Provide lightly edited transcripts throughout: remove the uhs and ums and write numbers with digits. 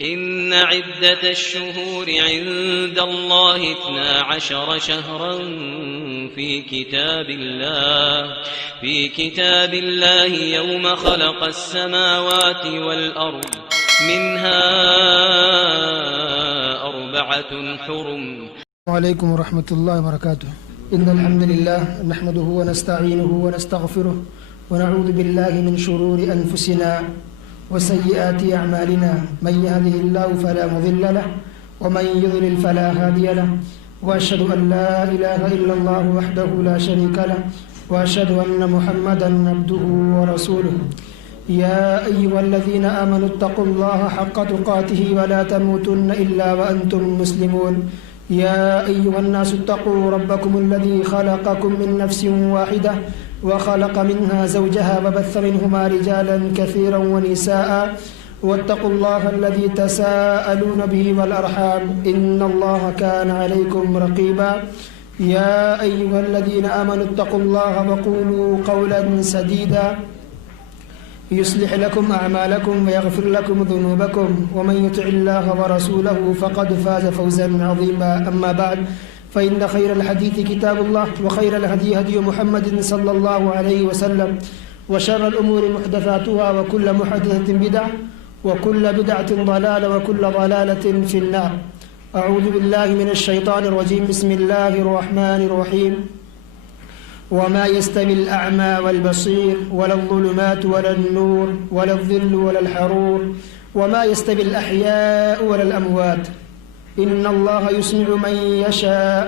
إن عدة الشهور عند الله 12 شهرا في كتاب الله يوم خلق السماوات والأرض منها 4 حرم. وعليكم ورحمة الله وبركاته. إن الحمد لله نحمده ونستعينه ونستغفره ونعوذ بالله من شرور أنفسنا وسيئات أعمالنا، من يهده الله فلا مضل له ومن يضلل فلا هادي له، وأشهد أن لا إله إلا الله وحده لا شريك له، وأشهد أن محمدا عبده ورسوله. يا أيها الذين آمنوا اتقوا الله حق تقاته ولا تموتن إلا وأنتم مسلمون. يا أيها الناس اتقوا ربكم الذي خلقكم من نفس واحدة وخلق منها زوجها وبث منهما رجالا كثيرا ونساء، واتقوا الله الذي تساءلون به والأرحام إن الله كان عليكم رقيبا. يا أيها الذين آمنوا اتقوا الله وقولوا قولا سديدا يصلح لكم أعمالكم ويغفر لكم ذنوبكم، ومن يطع الله ورسوله فقد فاز فوزا عظيما. أما بعد، فإن خير الحديث كتاب الله، وخير الهدي هدي محمد صلى الله عليه وسلم، وشر الأمور محدثاتها، وكل محدثة بدعة، وكل بدعة ضلالة، وكل ضلالة في النار. أعوذ بالله من الشيطان الرجيم. بسم الله الرحمن الرحيم. وما يستوي الأعمى والبصير ولا الظلمات ولا النور ولا الظل ولا الحرور وما يستوي الأحياء ولا الأموات إن الله يسمع من يشاء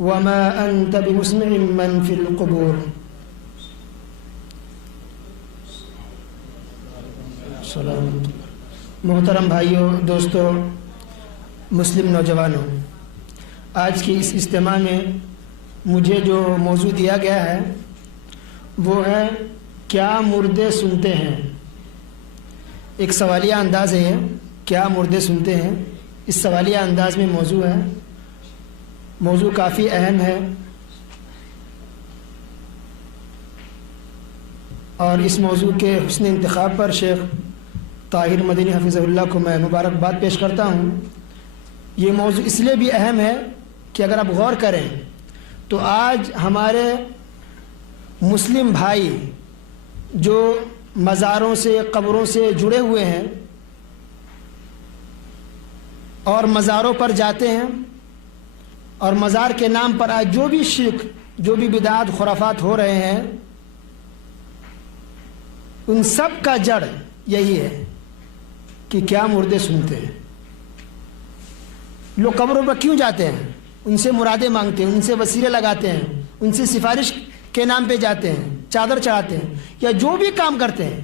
وما أنت بمسمع من في القبور. محترم بھائیوں، دوستوں، مسلم نوجوانوں، آج کی اس اجتماع میں مجھے جو موضوع دیا گیا ہے وہ ہے کیا مردے سنتے ہیں. ایک سوالیہ انداز ہے یہ، کیا مردے سنتے ہیں. اس سوالیہ انداز میں موضوع ہے. موضوع کافی اہم ہے اور اس موضوع کے حسن انتخاب پر شیخ طاہر مدنی حفظہ اللہ کو میں مبارکباد پیش کرتا ہوں. یہ موضوع اس لیے بھی اہم ہے کہ اگر آپ غور کریں تو آج ہمارے مسلم بھائی جو مزاروں سے، قبروں سے جڑے ہوئے ہیں اور مزاروں پر جاتے ہیں، اور مزار کے نام پر آج جو بھی شرک، جو بھی بدعات، خرافات ہو رہے ہیں، ان سب کا جڑ یہی ہے کہ کیا مردے سنتے ہیں. لوگ قبروں پر کیوں جاتے ہیں؟ ان سے مرادیں مانگتے ہیں، ان سے وسیلے لگاتے ہیں، ان سے سفارش کے نام پہ جاتے ہیں، چادر چڑھاتے ہیں، یا جو بھی کام کرتے ہیں،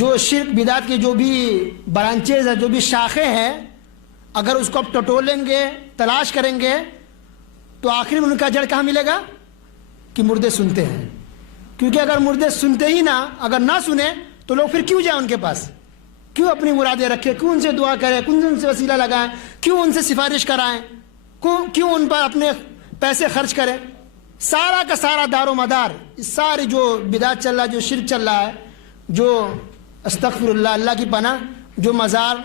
جو شرک بدعت کے جو بھی برانچیز ہیں، جو بھی شاخیں ہیں، اگر اس کو آپ ٹٹولیں گے، تلاش کریں گے تو آخر میں ان کا جڑ کہاں ملے گا؟ کہ مردے سنتے ہیں. کیونکہ اگر مردے سنتے ہی نہ، اگر نہ سنیں تو لوگ پھر کیوں جائیں ان کے پاس؟ کیوں اپنی مرادیں رکھیں؟ کیوں ان سے دعا کریں؟ کیوں ان سے وسیلہ لگائیں؟ کیوں ان سے سفارش کرائیں؟ کیوں ان پر اپنے پیسے خرچ کریں؟ سارا کا سارا دار و مدار، ساری جو بدعت چل رہا ہے، جو شرک چل رہا ہے، جو استغفر اللہ، اللہ کی پناہ، جو مزار،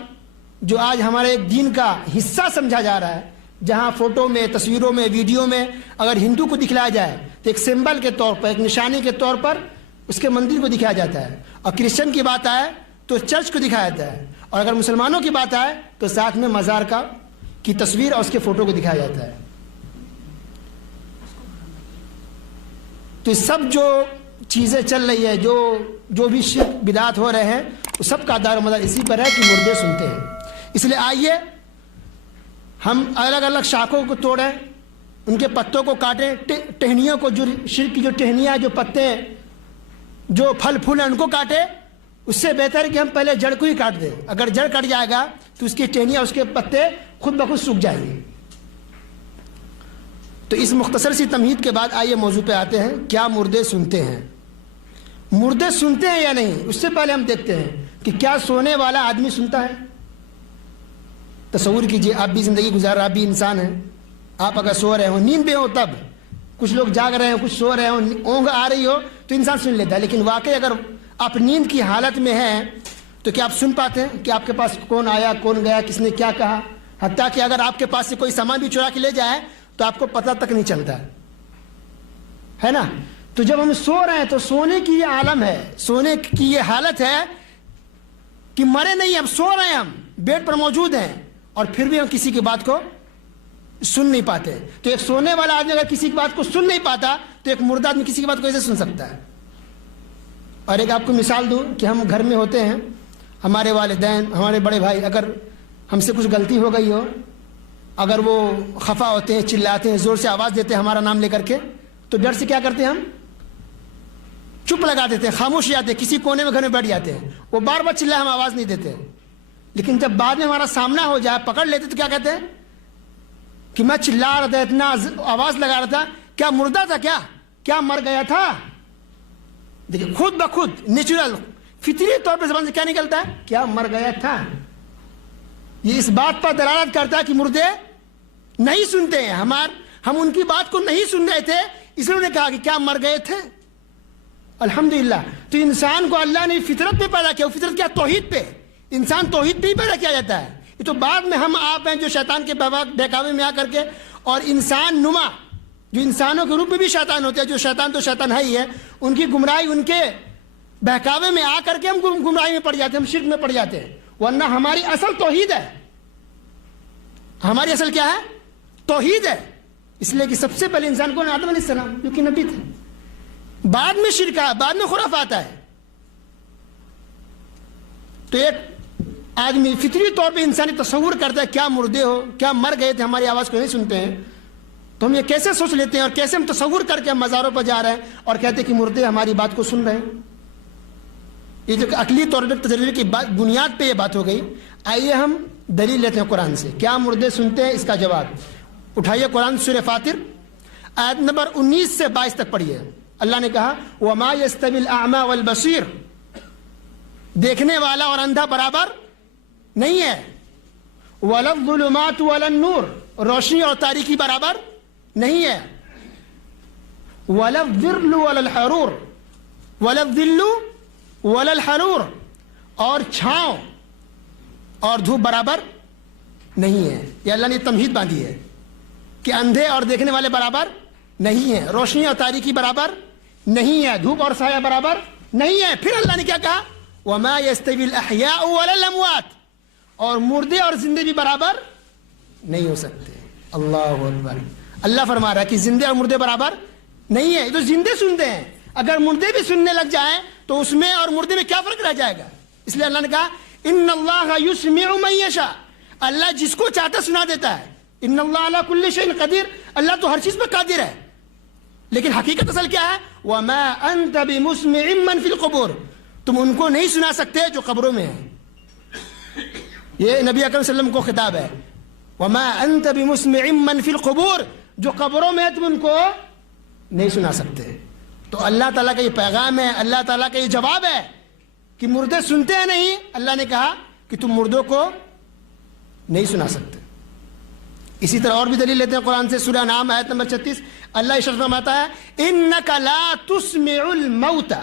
جو آج ہمارے ایک دین کا حصہ سمجھا جا رہا ہے، جہاں فوٹو میں، تصویروں میں، ویڈیو میں اگر ہندو کو دکھلایا جائے تو ایک سمبل کے طور پر، ایک نشانی کے طور پر اس کے مندر کو دکھایا جاتا ہے، اور کرسچن کی بات آئے تو چرچ کو دکھایا جاتا ہے، اور اگر مسلمانوں کی بات آئے تو ساتھ میں مزار کی تصویر اور اس کے فوٹو کو دکھایا جاتا ہے. تو سب جو چیزیں چل رہی ہے، جو بھی شرک بدعات ہو رہے ہیں، وہ سب کا دار و مدار اسی پر ہے کہ مردے سنتے ہیں. اس لیے آئیے ہم الگ الگ شاخوں کو توڑیں، ان کے پتوں کو کاٹیں، ٹہنیوں کو، جو شرک کی جو ٹہنیاں، جو پتے، جو پھل پھول ہیں، ان کو کاٹیں. اس سے بہتر ہے کہ ہم پہلے جڑ کو ہی کاٹ دیں. اگر جڑ کٹ جائے گا تو اس کی ٹہنیاں، اس کے پتے خود بخود سوکھ جائیں گے. تو اس مختصر سی تمہید کے بعد آئیے موضوع پہ آتے ہیں. کیا مردے سنتے ہیں؟ مردے سنتے ہیں یا نہیں، اس سے پہلے ہم دیکھتے ہیں کہ کیا سونے والا آدمی سنتا ہے. تصور کیجئے آپ بھی زندگی گزار رہے ہیں، آپ بھی انسان ہیں. آپ اگر سو رہے ہو، نیند پہ ہو، تب کچھ لوگ جاگ رہے ہیں، کچھ سو رہے ہو، اونگ آ رہی ہو تو انسان سن لیتا ہے. لیکن واقعی اگر آپ نیند کی حالت میں ہیں تو کیا آپ سن پاتے ہیں کہ آپ کے پاس کون آیا, کون گیا, کس نے کیا کہا؟ حتیٰ کہ اگر آپ کے پاس سے کوئی سامان بھی چرا کے لے جائے تو آپ کو پتہ تک نہیں چلتا ہے نا. تو جب ہم سو رہے ہیں تو سونے کی یہ عالم ہے, سونے کی یہ حالت ہے کہ مرے نہیں, اب سو رہے ہیں, ہم بیڈ پر موجود ہیں, اور پھر بھی ہم کسی کی بات کو سن نہیں پاتے. تو ایک سونے والا آدمی اگر کسی کی بات کو سن نہیں پاتا تو ایک مردہ آدمی کسی کی بات کو کیسے سن سکتا ہے؟ اور ایک آپ کو مثال دوں کہ ہم گھر میں ہوتے ہیں, ہمارے والدین, ہمارے بڑے بھائی, اگر ہم سے کچھ غلطی ہو گئی ہو, اگر وہ خفا ہوتے ہیں, چلاتے ہیں, زور سے آواز دیتے ہیں ہمارا نام لے کر کے, تو ڈر سے کیا کرتے ہیں, ہم چپ لگا دیتے ہیں, خاموش جاتے ہیں, کسی کونے میں گھر میں بیٹھ جاتے ہیں. وہ بار بار چلائے, ہم آواز نہیں دیتے. لیکن جب بعد میں ہمارا سامنا ہو جائے, پکڑ لیتے, تو کیا کہتے ہیں کہ میں چلا رہا تھا, اتنا آواز لگا رہا تھا, کیا مردہ تھا, کیا مر گیا تھا؟ دیکھیں خود بخود نیچرل فطری طور پہ زبان سے کیا نکلتا ہے, کیا مر گیا تھا. یہ اس بات پر دلالت کرتا ہے کہ مردے نہیں سنتے ہیں, ہم ان کی بات کو نہیں سن رہے تھے, اس لیے انہوں نے کہا کہ کیا مر گئے تھے. الحمدللہ. تو انسان کو اللہ نے فطرت پہ پیدا کیا. فطرت کیا؟ توحید پہ. انسان توحید پہ ہی پیدا کیا جاتا ہے. یہ تو بعد میں ہم آپ ہیں جو شیطان کے بہکاوے میں آ کر کے, اور انسان نما جو انسانوں کے روپ میں بھی شیطان ہوتے ہیں, جو شیطان تو شیطان ہے ہی ہے, ان کی گمراہی, ان کے بہکاوے میں آ کر کے ہم گمراہی میں پڑ جاتے ہیں, ہم شرک میں پڑ جاتے ہیں. ورنہ ہماری اصل توحید ہے. ہماری اصل کیا ہے؟ توحید ہے. اس لیے کہ سب سے پہلے انسان کون؟ آدم علیہ السلام, جو کہ نبی تھے. بعد میں شرک ہے, بعد میں خرافات ہے. تو ایک آدمی فطری طور پہ انسانی تصور کرتا ہے کیا مردے ہو, کیا مر گئے تھے, ہماری آواز کو نہیں سنتے ہیں, تو ہم یہ کیسے سوچ لیتے ہیں, اور کیسے ہم تصور کر کے ہم مزاروں پر جا رہے ہیں اور کہتے ہیں کہ مردے ہماری بات کو سن رہے ہیں. یہ جو عقلی طور پر تجربے کی بنیاد پہ یہ بات ہو گئی. آئیے ہم دلیل لیتے ہیں قرآن سے. کیا مردے سنتے ہیں؟ اس کا جواب اٹھائیے قرآن سورہ فاطر آیت نمبر 19 سے 22 تک پڑھیے. اللہ نے کہا وما يستوي الاعمى والبصير, دیکھنے والا اور اندھا برابر نہیں ہے. ولا الظلمات ولا النور, روشنی اور تاریکی برابر نہیں ہے. ولا الظل ولا الحرور, ولا الظل ولا الحرور, اور چھاؤں اور دھوپ برابر نہیں ہے. یہ اللہ نے تمہید باندھی ہے کہ اندھے اور دیکھنے والے برابر نہیں ہے, روشنی اور تاریکی برابر نہیں ہے, دھوپ اور سایہ برابر نہیں ہے. پھر اللہ نے کیا کہا وما يستوي الاحياء ولا الاموات, اور مردے اور زندے بھی برابر نہیں ہو سکتے. اللہ اکبر. اللہ فرما رہا ہے کہ زندے اور مردے برابر نہیں ہے. تو زندے سنتے ہیں, اگر مردے بھی سننے لگ جائیں تو اس میں اور مردے میں کیا فرق رہ جائے گا. اس لیے اللہ نے کہا ان اللہ یسمع من یشاء, اللہ جس کو چاہتا سنا دیتا ہے. ان اللہ علی کل شیء قدیر, اللہ تو ہر چیز پہ قادر ہے. لیکن حقیقت اصل کیا ہے وما انت بمسمع من فی القبور, تم ان کو نہیں سنا سکتے جو قبروں میں ہیں. یہ نبی اکرم صلی اللہ علیہ وسلم کو خطاب ہے. وما انت بمسمع من فی القبور, جو قبروں میں تم ان کو نہیں سنا سکتے. تو اللہ تعالیٰ کا یہ پیغام ہے, اللہ تعالیٰ کا یہ جواب ہے کہ مردے سنتے ہیں نہیں. اللہ نے کہا کہ تم مردوں کو نہیں سنا سکتے. اسی طرح اور بھی دلیل لیتے ہیں قرآن سے. سورہ انعام آیت نمبر 36 اللہ ارشاد فرماتا ہے انک لا تسمع الموتى,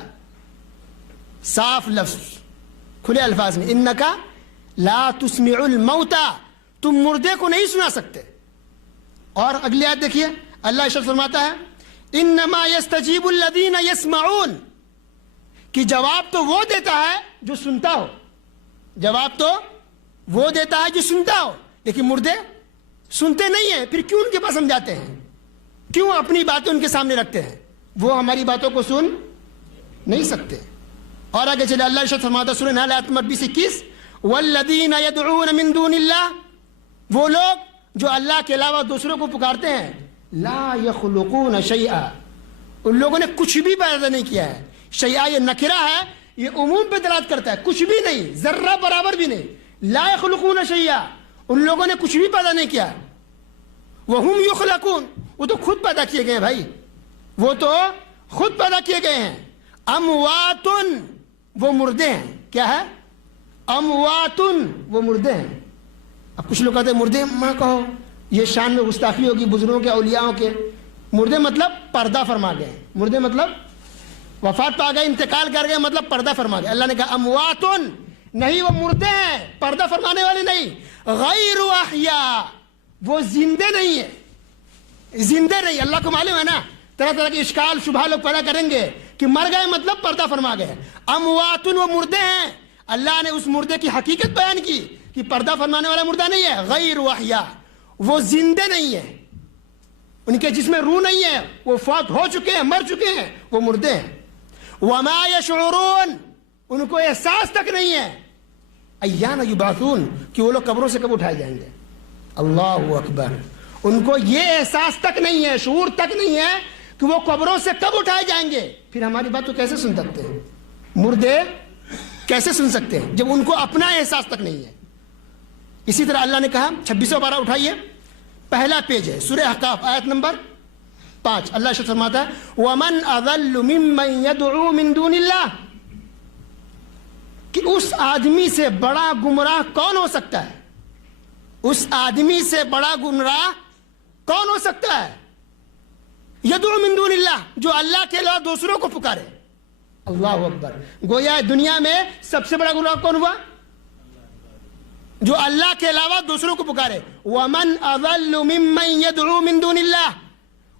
صاف لفظ کھلے الفاظ میں, انک لا تسمع الموتى, تم مردے کو نہیں سنا سکتے. اور اگلی آیت دیکھیے اللہ ارشاد فرماتا ہے انما يستجيب الذين يسمعون, کہ جواب تو وہ دیتا ہے جو سنتا ہو. جواب تو وہ دیتا ہے جو سنتا ہو, لیکن مردے سنتے نہیں ہیں. پھر کیوں ان کے پاس ہم جاتے ہیں, کیوں اپنی باتیں ان کے سامنے رکھتے ہیں؟ وہ ہماری باتوں کو سن نہیں سکتے. اور آگے چلے اللہ ارشاد فرماتا ہے سورہ نحل آیت نمبر 20-21 والذین یدعون من دون اللہ, وہ لوگ جو اللہ کے علاوہ دوسروں کو پکارتے ہیں, لا یخلقون شیئا, ان لوگوں نے کچھ بھی پیدا نہیں کیا ہے. شیئا یہ نکرہ ہے, یہ عموم پہ دلالت کرتا ہے, کچھ بھی نہیں, ذرہ برابر بھی نہیں. لا یخلقون شیئا, ان لوگوں نے کچھ بھی پیدا نہیں کیا. وہم یخلقون, وہ تو خود پیدا کیے گئے ہیں بھائی, وہ تو خود پیدا کیے گئے ہیں. امواتن, وہ مردے ہیں. کیا ہے؟ امواتن, وہ مردے ہیں. اب کچھ لوگ کہتے ہیں مردے ماں کہو, یہ شان میں گستاخی ہوگی بزرگوں کے, اولیاءوں کے. مردے مطلب پردہ فرما گئے, مردے مطلب وفات پا گئے, انتقال کر گئے, مطلب پردہ فرما گئے. اللہ نے کہا امواتن, نہیں وہ مردے ہیں، پردہ فرمانے والے نہیں. غیر احیاء، وہ زندے نہیں ہے، زندے نہیں. اللہ کو معلوم ہے نا طرح طرح کے اشکال شبہ لوگ پیدا کریں گے کہ مر گئے مطلب پردہ فرما گئے. امواتن، وہ مردے ہیں. اللہ نے اس مردے کی حقیقت بیان کی کہ پردہ فرمانے والا مردہ نہیں ہے. غیر احیاء، وہ زندے نہیں ہے، ان کے جسم میں روح نہیں ہے، وہ فوت ہو چکے ہیں، مر چکے ہیں، وہ مردے ہیں. وما یشعرون، ان کو احساس تک نہیں ہے ایان یبعثون، کہ وہ لوگ قبروں سے کب اٹھائے جائیں گے. اللہ اکبر. ان کو یہ احساس تک نہیں ہے، شعور تک نہیں ہے کہ وہ قبروں سے کب اٹھائے جائیں گے. پھر ہماری بات تو کیسے سن سکتے ہیں؟ مردے کیسے سن سکتے ہیں جب ان کو اپنا احساس تک نہیں ہے. اسی طرح اللہ نے کہا 26 پارہ اٹھائیے، پہلا پیج ہے سورہ احقاف آیت نمبر 5. اللہ ارشاد فرماتا ہے ومن اضل ممن يدعو من دون اللہ، کہ اس آدمی سے بڑا گمراہ کون ہو سکتا ہے؟ اس آدمی سے بڑا گمراہ کون ہو سکتا ہے؟ یدعو من دون اللہ، جو اللہ کے علاوہ دوسروں کو پکارے. اللہ اکبر. گویا دنیا میں سب سے بڑا گمراہ کون ہوا؟ جو اللہ کے علاوہ دوسروں کو پکارے. ومن اضل ممن يدعو من دون اللہ،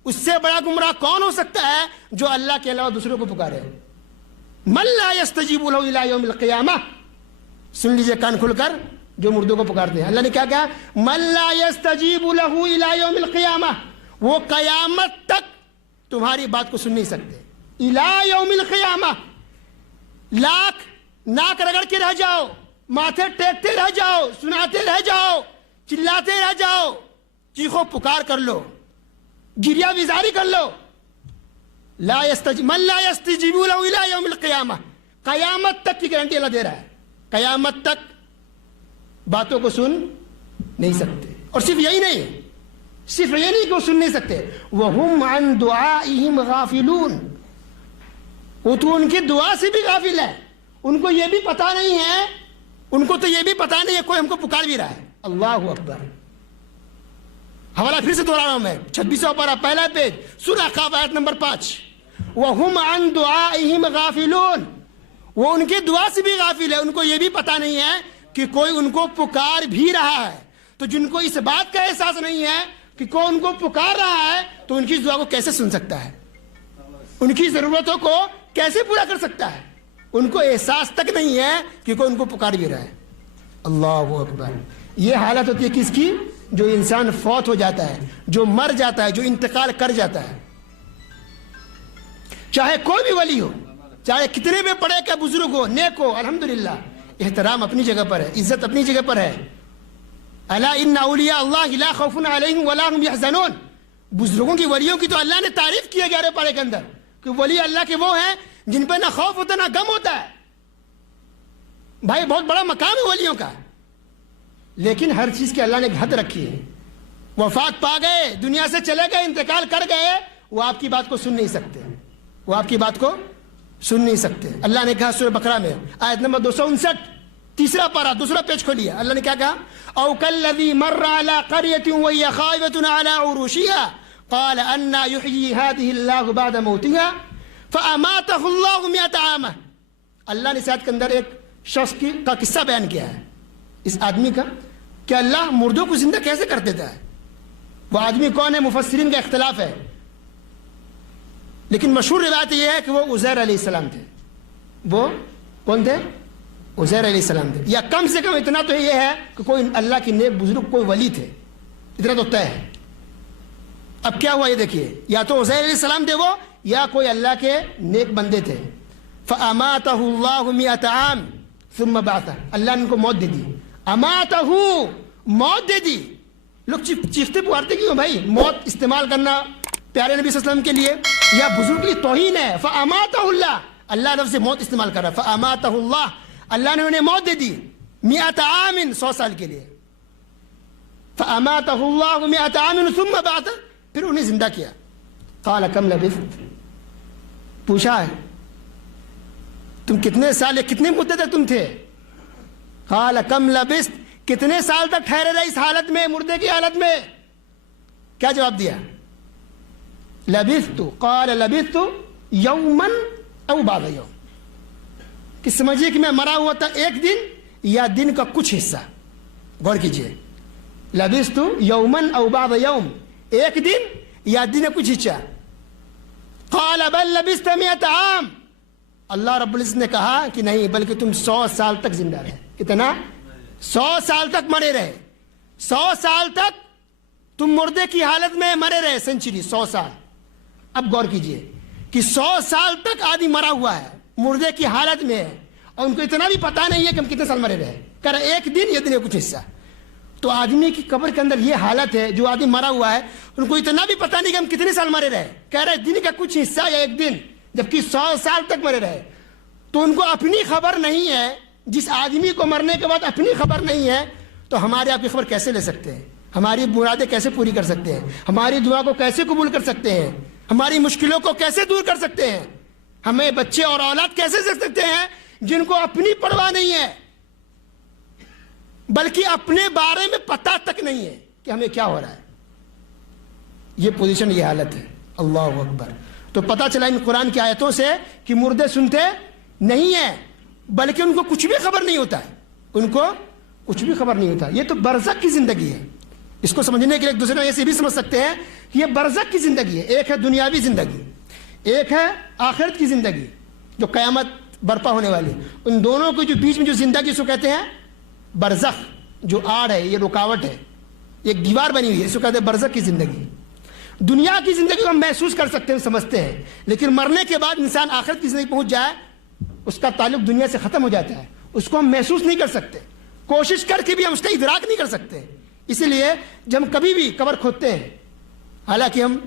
اس سے بڑا گمراہ کون ہو سکتا ہے جو اللہ کے علاوہ دوسروں کو پکارے. من لا يستجیب له الى یوم القیامہ، سن لیجئے کان کھل کر، جو مردوں کو پکارتے ہیں. اللہ نے کیا کہا؟ من لا يستجیب له الى یوم القیامہ، وہ قیامت تک تمہاری بات کو سن نہیں سکتے. الى یوم القیامہ، لاکھ ناک رگڑ کے رہ جاؤ، ماتھے ٹیکتے رہ جاؤ، سناتے رہ جاؤ، چلاتے رہ جاؤ، چیخو پکار کر لو، گریہ بیزاری کر لو، من لا يستجیب له الى یوم القیامہ، قیامت تک کی گارنٹی اللہ دے رہا ہے. قیامت تک باتوں کو سن نہیں سکتے. اور صرف یہی نہیں، صرف یہ نہیں کہ وہ سن نہیں سکتے، وَهُمْ عَنْ دُعَائِهِمْ غَافِلُونَ، وہ تو ان کی دعا سے بھی غافل ہے. ان کو یہ بھی پتا نہیں ہے، ان کو تو یہ بھی پتا نہیں ہے کوئی ہم کو پکار بھی رہا ہے. اللہ اکبر. حوالہ پھر سے دوہرا رہا ہوں میں، 26 پارہ پہلا پیج سورہ احقاف آیت نمبر 5. وَهُمْ عَنْ دُعَائِهِمْ غَافِلُونَ، وہ ان کی دعا سے بھی غافل ہے. ان کو یہ بھی پتا نہیں ہے کہ کوئی ان کو پکار بھی رہا ہے. تو جن کو اس بات کا احساس نہیں ہے کہ کوئی ان کو پکار رہا ہے، تو ان کی دعا کو کیسے سن سکتا ہے؟ ان کی ضرورتوں کو کیسے پورا کر سکتا ہے؟ ان کو احساس تک نہیں ہے کہ کوئی ان کو پکار بھی رہا ہے. اللہ اکبر. یہ حالت ہوتی ہے کس کی؟ جو انسان فوت ہو جاتا ہے، جو مر جاتا ہے، جو انتقال کر جاتا ہے. چاہے کوئی بھی ولی ہو، چاہے کتنے بھی پڑھے کا بزرگ ہو، نیک ہو، الحمدللہ، احترام اپنی جگہ پر ہے، عزت اپنی جگہ پر ہے. الا ان اولیاء اللہ لا خوف علیہم ولا هم يحزنون. بزرگوں کی، ولیوں کی تو اللہ نے تعریف کی ہے 11 پارے کے اندر کہ ولی اللہ کے وہ ہیں جن پہ نہ خوف ہوتا نہ غم ہوتا ہے. بھائی بہت بڑا مقام ہے ولیوں کا، لیکن ہر چیز کی اللہ نے حد رکھی ہے. وفات پا گئے، دنیا سے چلے گئے، انتقال کر گئے، وہ آپ کی بات کو سن نہیں سکتے، وہ آپ کی بات کو سن نہیں سکتے. اللہ نے کہا سورہ بقرہ میں آیت نمبر 259 تیسرا پارہ دوسرا پیج کھولیے. اللہ نے کیا کہا؟ او کالذی مر علی قریۃ وہی خاویۃ علی عروشها قال انا یحیی هذه اللہ بعد موتها فاماتہ اللہ 100 عام. اللہ نے اس آیت کے اندر ایک شخص کا قصہ بیان کیا ہے، اس آدمی کا، کہ اللہ مردوں کو زندہ کیسے کر دیتا ہے. وہ آدمی کون ہے؟ مفسرین کا اختلاف ہے، لیکن مشہور روایت یہ ہے کہ وہ عزیر علیہ السلام تھے. وہ کون تھے؟ عزیر علیہ السلام تھے. یا کم سے کم اتنا تو یہ ہے کہ کوئی اللہ کی نیک بزرگ کوئی ولی تھے، اتنا تو طے ہے. اب کیا ہوا یہ دیکھیے، یا تو عزیر علیہ السلام تھے وہ، یا کوئی اللہ کے نیک بندے تھے. فَأَمَاتَهُ اللَّهُ 100 عام ثم بعثہ. اللہ نے ان کو موت دے دی. اماتہ، موت دے دی. لوگ چیختے پکارتے کیوں بھائی؟ موت استعمال کرنا پیارے نبی صلی اللہ علیہ وسلم کے لیے یا بزرگ کی توہین ہے. فَأَمَاتَهُ اللَّهُ، اللہ لفظ موت استعمال کر رہا ہے. فَأَمَاتَهُ اللَّهُ، اللہ نے انہیں موت دے دی 100 عام، 100 سال کے لیے. فَأَمَاتَهُ اللَّهُ 100 عام ثم بعثہ، پھر انہیں زندہ کیا. قال کم لبثت، پوچھا ہے تم کتنے سال یا کتنے مدت تک تم تھے؟ قال کم لبثت، کتنے سال تک ٹھہرے رہے اس حالت میں، مردے کی حالت میں؟ کیا جواب دیا؟ لبثت، قال لبثت یوما او بعض یوم، کہ سمجھیے کہ میں مرا ہوا تھا ایک دن یا دن کا کچھ حصہ. غور کیجئے, لبثت یومن او بعض یوم, ایک دن یا دن کا کچھ حصہ. قال بل لبثت 100 عام, اللہ رب العزت نے کہا کہ نہیں بلکہ تم 100 سال تک زندہ رہے. کتنا؟ 100 سال تک مرے رہے. 100 سال تک تم مردے کی حالت میں مرے رہے. سینچری 100 سال. اب غور کیجئے کہ 100 سال تک آدمی مرا ہوا ہے, مردے کی حالت میں ہے, اور ان کو اتنا بھی پتا نہیں ہے کہ ہم کتنے سال مرے رہے. کہہ رہے ایک دن یا دن کا کچھ حصہ. تو آدمی کی قبر کے اندر یہ حالت ہے, جو آدمی مرا ہوا ہے ان کو اتنا بھی پتا نہیں کہ ہم کتنے سال مرے رہے. کہہ رہے دن کا کچھ حصہ یا ایک دن, جبکہ 100 سال تک مرے رہے. تو ان کو اپنی خبر نہیں ہے. جس آدمی کو مرنے کے بعد اپنی خبر نہیں ہے, تو ہمارے آپ کی خبر کیسے لے سکتے ہیں؟ ہماری مرادیں کیسے پوری کر سکتے ہیں؟ ہماری دعا کو کیسے قبول کر سکتے ہیں؟ ہماری مشکلوں کو کیسے دور کر سکتے ہیں؟ ہمیں بچے اور اولاد کیسے دے سکتے ہیں جن کو اپنی پرواہ نہیں ہے, بلکہ اپنے بارے میں پتہ تک نہیں ہے کہ ہمیں کیا ہو رہا ہے؟ یہ پوزیشن, یہ حالت ہے. اللہ اکبر. تو پتہ چلا ان قرآن کی آیتوں سے کہ مردے سنتے نہیں ہیں, بلکہ ان کو کچھ بھی خبر نہیں ہوتا ہے. ان کو کچھ بھی خبر نہیں ہوتا. یہ تو برزخ کی زندگی ہے. اس کو سمجھنے کے لیے ایک دوسرے کو ایسے بھی سمجھ سکتے ہیں کہ یہ برزخ کی زندگی ہے. ایک ہے دنیاوی زندگی, ایک ہے آخرت کی زندگی جو قیامت برپا ہونے والی. ان دونوں کے جو بیچ میں جو زندگی, اس کو کہتے ہیں برزخ. جو آڑ ہے, یہ رکاوٹ ہے, ایک دیوار بنی ہوئی ہے, اس کو کہتے ہیں برزخ کی زندگی. دنیا کی زندگی کو ہم محسوس کر سکتے ہیں, سمجھتے ہیں, لیکن مرنے کے بعد انسان آخرت کی زندگی پہنچ جائے, اس کا تعلق دنیا سے ختم ہو جاتا ہے. اس کو ہم محسوس نہیں کر سکتے, کوشش کر کے بھی ہم اس کا ادراک نہیں کر سکتے. اسی لیے جب ہم کبھی بھی قبر کھودتے ہیں, حالانکہ ہم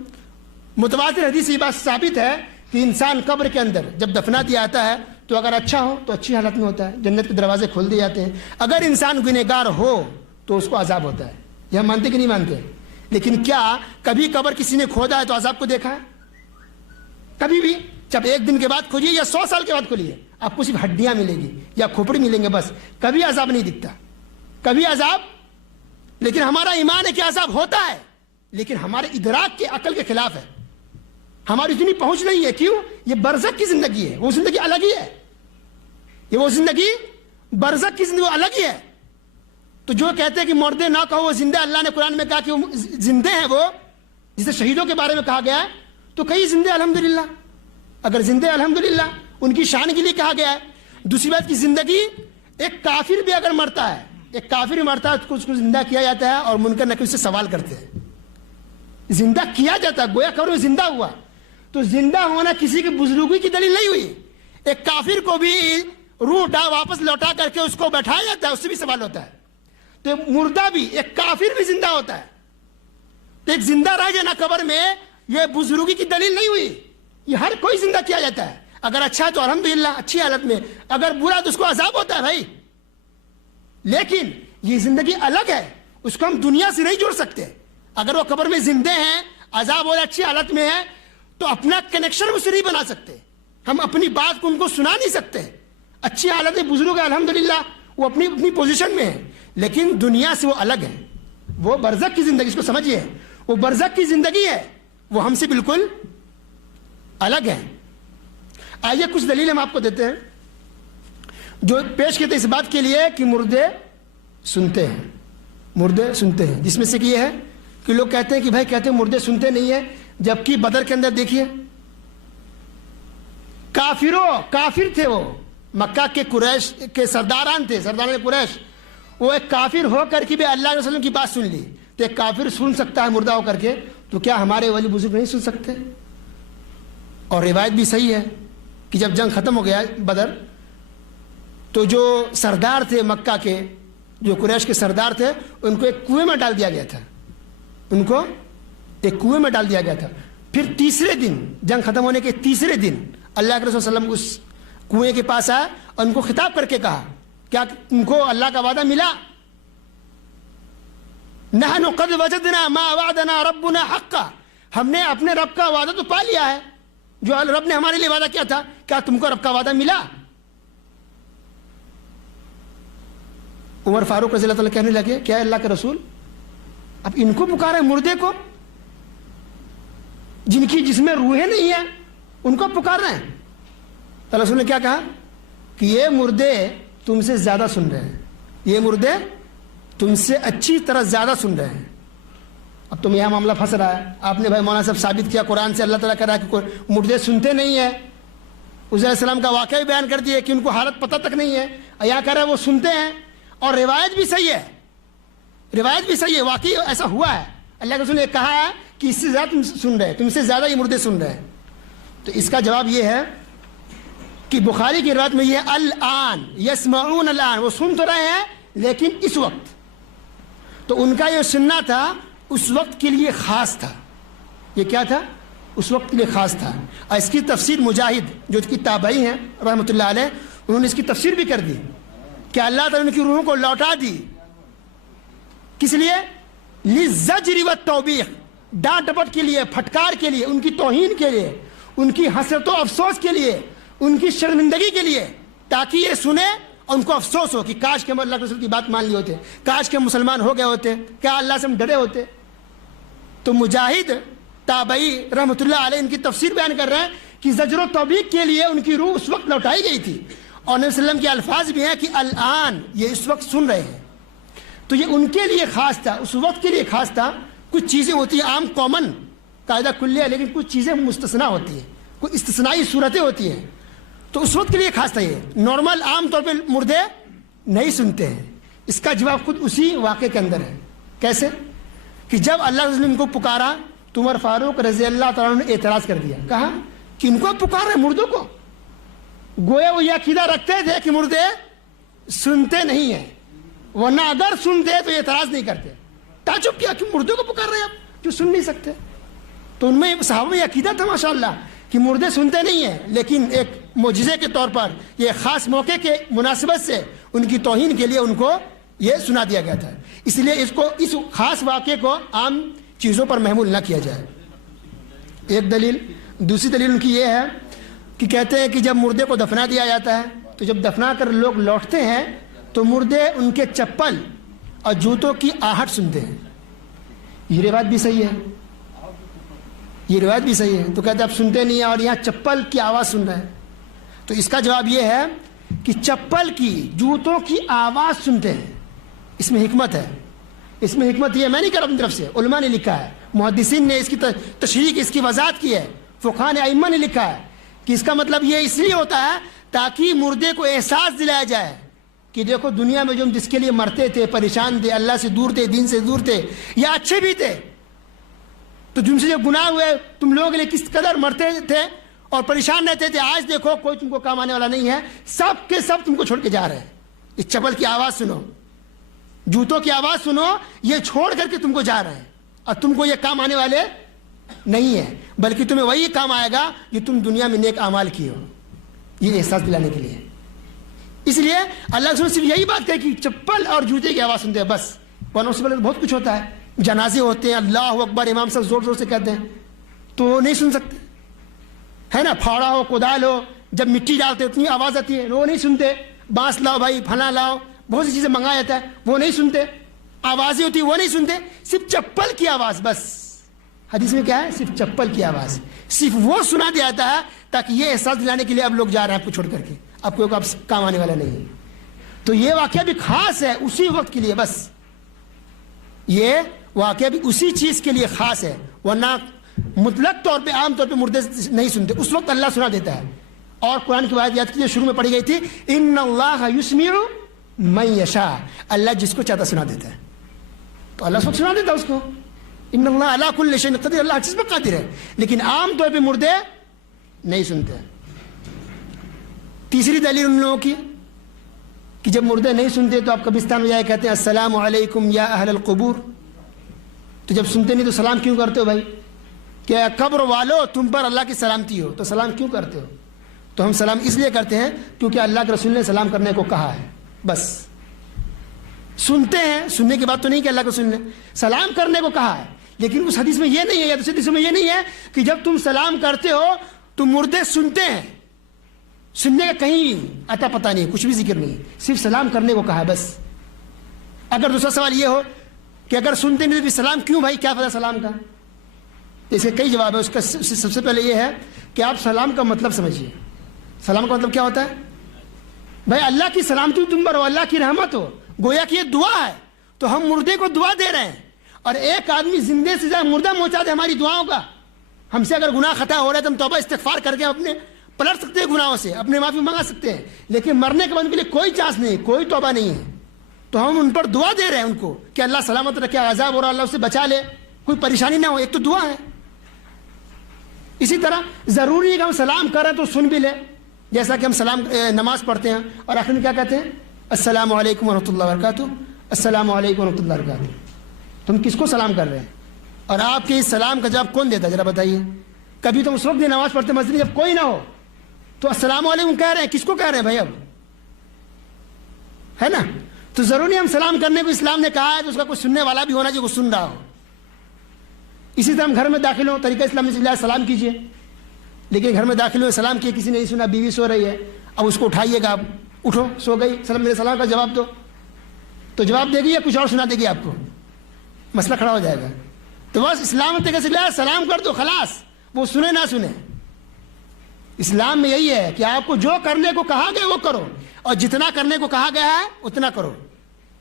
متواتر حدیث یہ بات ثابت ہے کہ انسان قبر کے اندر جب دفنا دیا جاتا ہے تو اگر اچھا ہو تو اچھی حالت میں ہوتا ہے, جنت کے دروازے کھول دیے جاتے ہیں. اگر انسان گنہگار ہو تو اس کو عذاب ہوتا ہے. یہ ہم مانتے کہ نہیں مانتے؟ لیکن کیا کبھی قبر کسی نے کھودا ہے تو عذاب کو دیکھا ہے؟ کبھی بھی؟ جب ایک دن کے بعد کھوجیے یا 100 سال کے بعد کھولیے, آپ کو صرف ہڈیاں ملیں گی یا کھوپڑی ملیں گے, بس. کبھی عذاب نہیں دکھتا, کبھی عذاب. لیکن ہمارا ایمان ہے کہ عذاب ہوتا ہے, لیکن ہمارے ادراک کے عقل کے خلاف ہے. ہماری اتنی پہنچ نہیں ہے. کیوں؟ یہ برزخ کی زندگی ہے, وہ زندگی الگ ہی ہے. یہ وہ زندگی برزخ کی زندگی الگ ہی ہے. تو جو کہتے ہیں کہ مردے نہ کہو وہ زندہ, اللہ نے قرآن میں کہا کہ وہ زندے ہیں. وہ جسے شہیدوں کے بارے میں کہا گیا ہے, تو کئی زندے الحمدللہ. اگر زندے الحمدللہ ان کی شان کے لیے کہا گیا ہے. دوسری بات کی زندگی, ایک کافر بھی اگر مرتا ہے, ایک کافر مرتا ہے تو اس کو زندہ کیا جاتا ہے, اور منکر نکیر سے سوال کرتے ہیں. زندہ کیا جاتا ہے, گویا کرو زندہ ہوا. تو زندہ ہونا کسی کی بزرگی کی دلیل نہیں ہوئی. ایک کافر کو بھی روح واپس لوٹا کر کے اس کو بیٹھایا جاتا ہے, اس سے بھی سوال ہوتا ہے. تو مردہ بھی, ایک کافر بھی زندہ ہوتا ہے. تو ایک زندہ رہ جانا قبر میں یہ بزرگی کی دلیل نہیں ہوئی. یہ ہر کوئی زندہ کیا جاتا ہے. اگر اچھا ہے تو الحمدللہ اچھی حالت میں, اگر برا تو اس کو عذاب ہوتا ہے بھائی. لیکن یہ زندگی الگ ہے, اس کو ہم دنیا سے نہیں جوڑ سکتے. اگر وہ قبر میں زندے ہیں, عذاب اور اچھی حالت میں ہے, تو اپنا کنیکشن اس سے نہیں بنا سکتے. ہم اپنی بات کو ان کو سنا نہیں سکتے. اچھی حالت میں بزرگ ہے الحمدللہ, وہ اپنی اپنی پوزیشن میں ہے, لیکن دنیا سے وہ الگ ہے. وہ برزخ کی زندگی, اس کو سمجھیے, وہ برزخ کی زندگی ہے, وہ ہم سے بالکل الگ ہے. آئیے کچھ دلیل ہم آپ کو دیتے ہیں جو پیش کہتے ہیں اس بات کے لیے کہ مردے سنتے ہیں. مردے سنتے ہیں, جس میں سے کہ یہ ہے کہ لوگ کہتے ہیں کہ بھائی کہتے ہیں مردے سنتے نہیں ہیں, جبکہ بدر کے اندر دیکھیے کافر تھے. وہ مکہ کے قریش کے سرداران تھے, سرداران قریش. وہ ایک کافر ہو کر کے بھی اللہ علیہ وسلم کی بات سن لی. تو ایک کافر سن سکتا ہے مردہ ہو کر کے, تو کیا ہمارے ولی بزرگ نہیں سن سکتے؟ اور روایت بھی صحیح ہے کہ جب جنگ ختم ہو گیا بدر, تو جو سردار تھے مکہ کے, جو قریش کے سردار تھے, ان کو ایک کنویں میں ڈال دیا گیا تھا. ان کو ایک کنویں میں ڈال دیا گیا تھا. پھر تیسرے دن, جنگ ختم ہونے کے تیسرے دن, اللہ کے رسول صلی اللہ علیہ وسلم اس کنویں کے پاس آیا اور ان کو خطاب کر کے کہا, کیا ان کو اللہ کا وعدہ ملا؟ نحن قد وجدنا ما وعدنا ربنا حقا, ہم نے اپنے رب کا وعدہ تو پا لیا ہے, جو رب نے ہمارے لیے وعدہ کیا تھا. کیا تم کو رب کا وعدہ ملا؟ عمر فاروق رضی اللہ تعالیٰ کہنے لگے, کیا اللہ کے رسول, اب ان کو پکارے مردے کو, جن کی جس میں روحیں نہیں ہیں, ان کو پکار رہے ہیں. اللہ رسول نے کیا کہا کہ یہ مردے تم سے زیادہ سن رہے ہیں. یہ مردے تم سے اچھی طرح زیادہ سن رہے ہیں. اب تم یہاں معاملہ پھنس رہا ہے. آپ نے بھائی مولانا صاحب ثابت کیا قرآن سے اللہ تعالیٰ کہہ رہا ہے کہ مردے سنتے نہیں ہیں. عزیر علیہ السلام کا واقعہ بھی بیان کر دیا کہ ان کو حالت پتہ تک نہیں ہے. یہاں کہہ رہا ہے وہ سنتے ہیں, اور روایت بھی صحیح ہے, روایت بھی صحیح ہے, واقعی ایسا ہوا ہے. اللہ کے رسول نے کہا ہے کہ اس سے زیادہ تم سن رہے ہیں, تم سے زیادہ یہ مردے سن رہے ہیں. تو اس کا جواب یہ ہے کہ بخاری کی روایت میں یہ ہے الآن یسمعون الآن, وہ سن تو رہے ہیں لیکن اس وقت. تو ان کا یہ سننا تھا اس وقت کے لیے خاص تھا. یہ کیا تھا؟ اس وقت کے لیے خاص تھا. اور اس کی تفسیر مجاہد جو اس کی تابعی ہیں رحمۃ اللہ علیہ, انہوں نے اس کی تفسیر بھی کر دی کہ اللہ تعالیٰ نے ان کی روحوں کو لوٹا دی. کس لیے؟ للزجر والتوبیخ, ڈانٹ ڈپٹ کے لیے, پھٹکار کے لیے, ان کی توہین کے لیے, ان کی حسرت و افسوس کے لیے, ان کی شرمندگی کے لیے, تاکہ یہ سنے اور ان کو افسوس ہو کہ کاش کہ ہم اللہ کے رسول کی بات مان لی ہوتے, کاش کہ ہم مسلمان ہو گئے ہوتے, کیا اللہ سے ہم ڈرے ہوتے. تو مجاہد تابعی رحمۃ اللہ علیہ ان کی تفسیر بیان کر رہے ہیں کہ زجر و توبیخ کے لیے ان کی روح اس وقت لوٹائی گئی تھی. اور نبی صلی اللہ علیہ وسلم کے الفاظ بھی ہیں کہ الآن, یہ اس وقت سن رہے ہیں. تو یہ ان کے لیے خاص تھا, اس وقت کے لیے خاص تھا. کچھ چیزیں ہوتی ہیں عام کامن قاعدہ کلیہ, لیکن کچھ چیزیں مستثنا ہوتی ہیں, کوئی استثنائی صورتیں ہوتی ہیں, تو اس وقت کے لیے خاص تھا. یہ نارمل عام طور پہ مردے نہیں سنتے ہیں. اس کا جواب خود اسی واقعے کے اندر ہے. کیسے؟ کہ جب اللہ رسول نے ان کو پکارا تو عمر فاروق رضی اللہ تعالیٰ نے اعتراض کر دیا. کہا کہ ان کو پکار رہے مردوں کو, گویا وہ یہ عقیدہ رکھتے تھے کہ مردے سنتے نہیں ہیں, ورنہ اگر سنتے تو یہ اعتراض نہیں کرتے. تعجب کیا کہ مردوں کو پکار رہے ہیں آپ جو سن نہیں سکتے. تو ان میں صحابہ میں یہ عقیدہ تھا ماشاء اللہ کہ مردے سنتے نہیں ہیں, لیکن ایک معجزے کے طور پر یہ خاص موقع کے مناسبت سے ان کی توہین کے لیے ان کو یہ سنا دیا گیا تھا. اس لیے اس خاص واقعے کو عام چیزوں پر محمول نہ کیا جائے. ایک دلیل. دوسری دلیل ان کی یہ ہے کہ کہتے ہیں کہ جب مردے کو دفنا دیا جاتا ہے تو جب دفنا کر لوگ لوٹتے ہیں تو مردے ان کے چپل اور جوتوں کی آہٹ سنتے ہیں. یہ روایت بھی صحیح ہے, یہ روایت بھی صحیح ہے. تو کہتے ہیں آپ سنتے نہیں ہیں اور یہاں چپل کی آواز سن رہے ہیں. تو اس کا جواب یہ ہے کہ چپل کی, جوتوں کی آواز سنتے ہیں. اس میں حکمت ہے. اس میں حکمت یہ میں نہیں کر رہا اپنی طرف سے, علماء نے لکھا ہے, محدثین نے اس کی تشریح کی, اس کی وضاحت کی ہے, فقہاء نے ائمہ نے لکھا ہے کہ اس کا مطلب یہ اس لیے ہوتا ہے تاکہ مردے کو احساس دلایا جائے کہ دیکھو دنیا میں جو ہم جس کے لیے مرتے تھے, پریشان تھے, اللہ سے دور تھے, دین سے دور تھے, یا اچھے بھی تھے, تو جن سے جو گناہ ہوئے تم لوگوں کے لیے کس قدر مرتے تھے اور پریشان رہتے تھے, آج دیکھو کوئی تم کو کام آنے والا نہیں ہے, سب کے سب تم کو چھوڑ کے جا رہے ہیں. اس چپل کی آواز سنو, جوتوں کی آواز سنو, یہ چھوڑ کر کے تم کو جا رہے ہیں, اور تم کو یہ کام آنے والے نہیں ہے, بلکہ تمہیں وہی کام آئے گا جو تم دنیا میں نیک اعمال کیے ہو. یہ احساس دلانے کے لیے. اس لیے اللہ کے رسول صرف یہی بات ہے کہ چپل اور جوتے کی آواز سنتے ہیں بس, ورنہ اس سے پہلے بہت کچھ ہوتا ہے. جنازے ہوتے ہیں, اللہ اکبر, امام صاحب زور زور سے کہتے ہیں تو وہ نہیں سن سکتے, ہے نا. پھاوڑا ہو, کدال ہو, جب مٹی ڈالتے اتنی آواز آتی ہے, وہ نہیں سنتے. بانس لاؤ بھائی, پھلا لاؤ, بہت سی چیزیں منگایا جاتا ہے, وہ نہیں سنتے. آوازیں ہوتی ہیں وہ نہیں سنتے, صرف چپل کی آواز بس. حدیث میں کیا ہے؟ صرف چپل کی آواز, صرف وہ سنا دیا جاتا ہے تاکہ یہ احساس دلانے کے لیے اب لوگ جا رہے ہیں آپ کو چھوڑ کر کے, آپ کو کام آنے والا نہیں ہے. تو یہ واقعہ بھی خاص ہے اسی وقت کے لیے بس, یہ واقعہ بھی اسی چیز کے لیے خاص ہے, ورنہ مطلق طور پہ عام طور پہ مردے نہیں سنتے. اس وقت اللہ سنا دیتا ہے. اور قرآن کی آیت یاد کیجیے, شروع میں پڑھی گئی تھی ان اللہ یسمع من یشاء, اللہ جس کو چاہتا سنا دیتا ہے. تو اللہ اس وقت سنا دیتا ہے اس کو. ان اللہ علی کل شیء قدیر, اللہ ہر چیز پر قادر ہے, لیکن عام طور پہ مردے نہیں سنتے. تیسری دلیل ان لوگوں کی کہ جب مردے نہیں سنتے تو آپ قبرستان میں جائے کہتے ہیں السلام علیکم یا اہل القبور. تو جب سنتے نہیں تو سلام کیوں کرتے ہو بھائی؟ کہ قبر والو تم پر اللہ کی سلامتی ہو, تو سلام کیوں کرتے ہو؟ تو ہم سلام اس لیے کرتے ہیں کیونکہ اللہ کے رسول نے سلام کرنے کو کہا ہے بس. سنتے ہیں, سننے کی بات تو نہیں کہ اللہ کے رسول نے سلام کرنے کو کہا ہے, لیکن اس حدیث میں یہ نہیں ہے یا دوسری حدیث میں یہ نہیں ہے کہ جب تم سلام کرتے ہو تو مردے سنتے ہیں. سننے کا کہیں اتا پتہ نہیں, کچھ بھی ذکر نہیں, صرف سلام کرنے کو کہا ہے بس. اگر دوسرا سوال یہ ہو کہ اگر سنتے نہیں تو سلام کیوں بھائی, کیا فائدہ سلام کا؟ تو اس کے کئی جواب ہے. اس کا سب سے پہلے یہ ہے کہ آپ سلام کا مطلب سمجھیے. سلام کا مطلب کیا ہوتا ہے بھائی؟ اللہ کی سلامتی تم پر ہو, اللہ کی رحمت ہو, گویا کہ یہ دعا ہے. تو ہم مردے کو دعا دے رہے ہیں, اور ایک آدمی زندے سے زیادہ مردہ پہنچا دے ہماری دعاؤں کا. ہم سے اگر گناہ خطا ہو رہا ہے تو ہم توبہ استغفار کر کے اپنے پلٹ سکتے ہیں گناہوں سے, اپنے معافی منگا سکتے ہیں, لیکن مرنے کے بعد ان کے لیے کوئی چانس نہیں, کوئی توبہ نہیں ہے. تو ہم ان پر دعا دے رہے ہیں ان کو کہ اللہ سلامت رکھے, عذاب ہو رہا اللہ اسے بچا لے, کوئی پریشانی نہ ہو. ایک تو دعا ہے. اسی طرح ضروری ہے کہ ہم سلام کر رہے ہیں تو سن بھی لیں, جیسا کہ ہم سلام نماز پڑھتے ہیں اور آخر میں کیا کہتے ہیں, السلام علیکم ورحمۃ اللہ وبرکاتہ, السلام علیکم ورحمۃ اللہ وبرکاتہ. تم کس کو سلام کر رہے ہیں, اور آپ کے اس سلام کا جواب کون دیتا ہے ذرا بتائیے. کبھی تم اس وقت بھی نماز پڑھتے مسجد جب کوئی نہ ہو تو السلام علیکم کہہ رہے ہیں, کس کو کہہ رہے ہیں بھائی, اب ہے نا. تو ضروری ہم سلام کرنے کو اسلام نے کہا ہے تو اس کا کوئی سننے والا بھی ہونا چاہیے, کوئی سن رہا ہو. اسی طرح ہم گھر میں داخل ہوں, طریقہ اسلام نے سلام کیجیے, لیکن گھر میں داخل ہوئے سلام کیے, کسی نے نہیں سنا, بیوی سو رہی ہے, اب اس کو اٹھائیے گا, آپ اٹھو, سو گئی, میرے سلام کا جواب دو, تو جواب دے گی یا کچھ اور سنا دے گی آپ کو, مسئلہ کھڑا ہو جائے گا. تو بس اسلام طریقے سے سلام کر دو, خلاص, وہ سنے نہ سنے. اسلام میں یہی ہے کہ آپ کو جو کرنے کو کہا گیا وہ کرو, اور جتنا کرنے کو کہا گیا ہے اتنا کرو,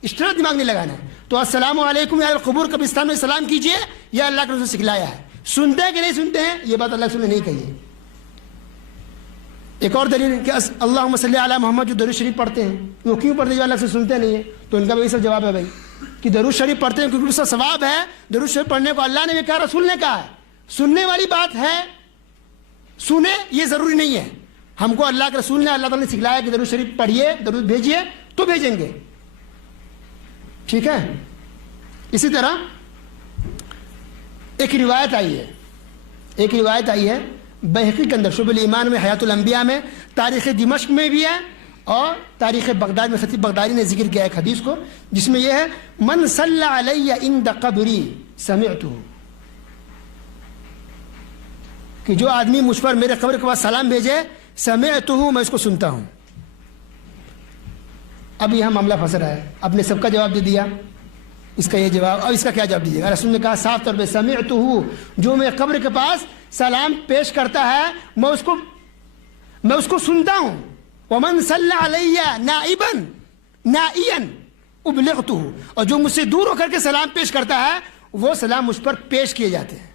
اس طرح دماغ نہیں لگانا ہے. تو السلام علیکم یا القبور قبرستان میں سلام کیجیے, یا اللہ کے رسول نے سکھلایا ہے. سنتے ہیں کہ نہیں سنتے ہیں, یہ بات اللہ کے رسول نے نہیں کہی ہے. ایک اور دلیل کہ اللہم صلی علی محمد, جو درود شریف پڑھتے ہیں وہ کیوں پڑھتے ہیں, جو اللہ سے سنتے نہیں ہیں, تو ان کا بھی یہ سب جواب ہے بھائی کہ درود شریف پڑھتے ہیں کیونکہ اس کا ثواب ہے. درود شریف پڑھنے کو اللہ نے بھی کہا, رسول نے کہا ہے. سننے والی بات ہے, سنے یہ ضروری نہیں ہے. ہم کو اللہ کے رسول نے, اللہ تعالیٰ نے سکھلایا کہ درود شریف پڑھیے, درود بھیجیے تو بھیجیں گے, ٹھیک ہے. اسی طرح ایک روایت آئی ہے بحقی کے اندر, شعب الایمان میں, حیات الانبیاء میں, تاریخ دمشق میں بھی ہے, اور تاریخ بغداد میں خطیب بغدادی نے ذکر کیا ایک حدیث کو, جس میں یہ ہے, من صلی علی عند قبری سمعتہ, کہ جو آدمی مجھ پر میرے قبر کے پاس سلام بھیجے, سمعتہ, میں اس کو سنتا ہوں. اب یہاں معاملہ پھنس رہا ہے, آپ نے سب کا جواب دے دیا, اس کا یہ جواب, اب اس کا کیا جواب دیجیے گا. رسول نے کہا صاف طور پہ, سمعتہ, جو میرے قبر کے پاس سلام پیش کرتا ہے میں اس کو سنتا ہوں. ومن صلی علی نائبا نائیا ابلغتہ, اور جو مجھ سے دور ہو کر کے سلام پیش کرتا ہے وہ سلام مجھ پر پیش کیے جاتے ہیں.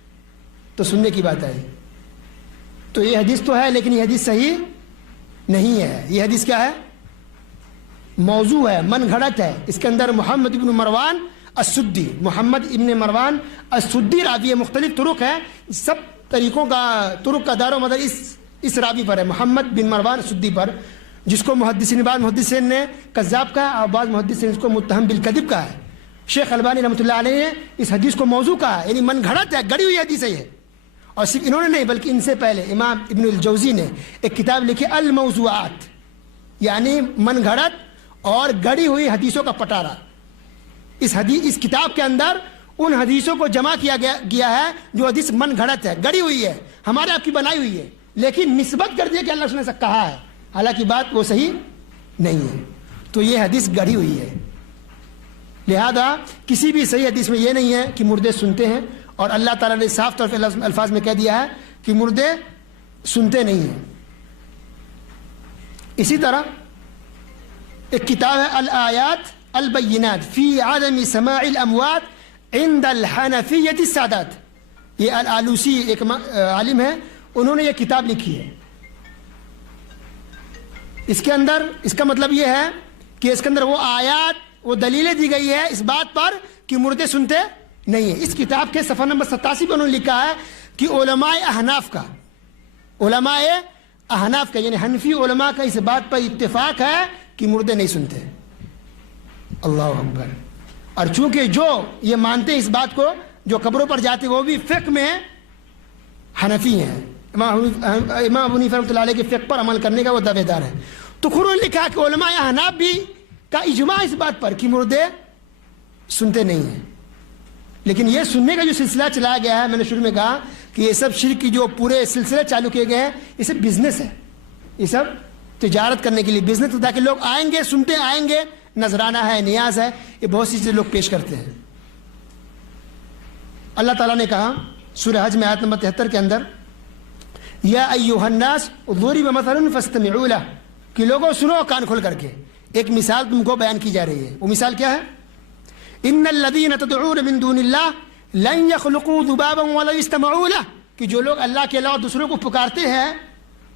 تو سننے کی بات ہے. تو یہ حدیث تو ہے, لیکن یہ حدیث صحیح نہیں ہے. یہ حدیث کیا ہے, موضوع ہے, من گھڑت ہے. اس کے اندر محمد ابن مروان السدی, محمد ابن مروان السدی راوی ہے, مختلف طرق ہے, سب طریقوں کا طرق کا دار و مدار اس راوی پر ہے, محمد بن مروان السدی پر, جس کو بعض محدثین نے کذاب کہا اور بعض محدثین اس کو متہم بالکذب کہا ہے. شیخ البانی رحمۃ اللہ علیہ نے اس حدیث کو موضوع کہا, یعنی من گھڑت ہے, گڑی ہوئی حدیث ہے یہ. اور صرف انہوں نے نہیں بلکہ ان سے پہلے امام ابن الجوزی نے ایک کتاب لکھی الموضوعات, یعنی من گھڑت اور گڑی ہوئی حدیثوں کا پٹارا. اس کتاب کے اندر ان حدیثوں کو جمع کیا گیا ہے جو حدیث من گھڑت ہے, گڑی ہوئی ہے, ہمارے آپ کی بنائی ہوئی ہے, لیکن نسبت کر دیا کہ اللہ نے ایسا کہا ہے, حالانکہ بات وہ صحیح نہیں ہے. تو یہ حدیث گڑی ہوئی ہے. لہذا کسی بھی صحیح حدیث میں یہ نہیں ہے کہ مردے سنتے ہیں, اور اللہ تعالیٰ نے صاف طور پہ الفاظ میں کہہ دیا ہے کہ مردے سنتے نہیں ہیں. اسی طرح ایک کتاب ہے الآیات البینات فی عدم سماع الاموات عند الحنفیۃ السادات, یہ الآلوسی ایک عالم ہے, انہوں نے یہ کتاب لکھی ہے. اس کے اندر اس کا مطلب یہ ہے کہ اس کے اندر وہ آیات, وہ دلیلیں دی گئی ہے اس بات پر کہ مردے سنتے نہیں ہیں. اس کتاب کے صفحہ نمبر 87 پہ انہوں نے لکھا ہے کہ علماء احناف کا یعنی حنفی علماء کا اس بات پر اتفاق ہے کہ مردے نہیں سنتے. اللہ اکبر. اور چونکہ جو یہ مانتے ہیں اس بات کو, جو قبروں پر جاتے وہ بھی فقہ میں حنفی ہیں, امام ابو حنیفہ رحمۃ اللہ علیہ کے فقہ پر عمل کرنے کا وہ دعوے دار ہے. تو خود نے لکھا کہ علماء احناف بھی کا اجماع اس بات پر کہ مردے سنتے نہیں ہیں. لیکن یہ سننے کا جو سلسلہ چلایا گیا ہے, میں نے شروع میں کہا کہ یہ سب شرک کی جو پورے سلسلے چالو کیے گئے ہیں, یہ سب بزنس ہے, یہ سب تجارت کرنے کے لیے بزنس, تاکہ لوگ آئیں گے, سنتے آئیں گے, نذرانہ ہے, نیاز ہے, یہ بہت سی چیزیں لوگ پیش کرتے ہیں. اللہ تعالیٰ نے کہا سورہ حج میں آیت نمبر 73 کے اندر, یا ایھا الناس ضرب مثل فاستمعوا لہ, کہ لوگوں سنو کان کھول کر کے. ایک مثال تم کو بیان کی جا رہی ہے. وہ مثال کیا ہے؟ ان الذین تدعون من دون اللہ لن یخلقوا ذبابا ولو اجتمعوا له, کہ جو لوگ اللہ کے علاوہ دوسروں کو پکارتے ہیں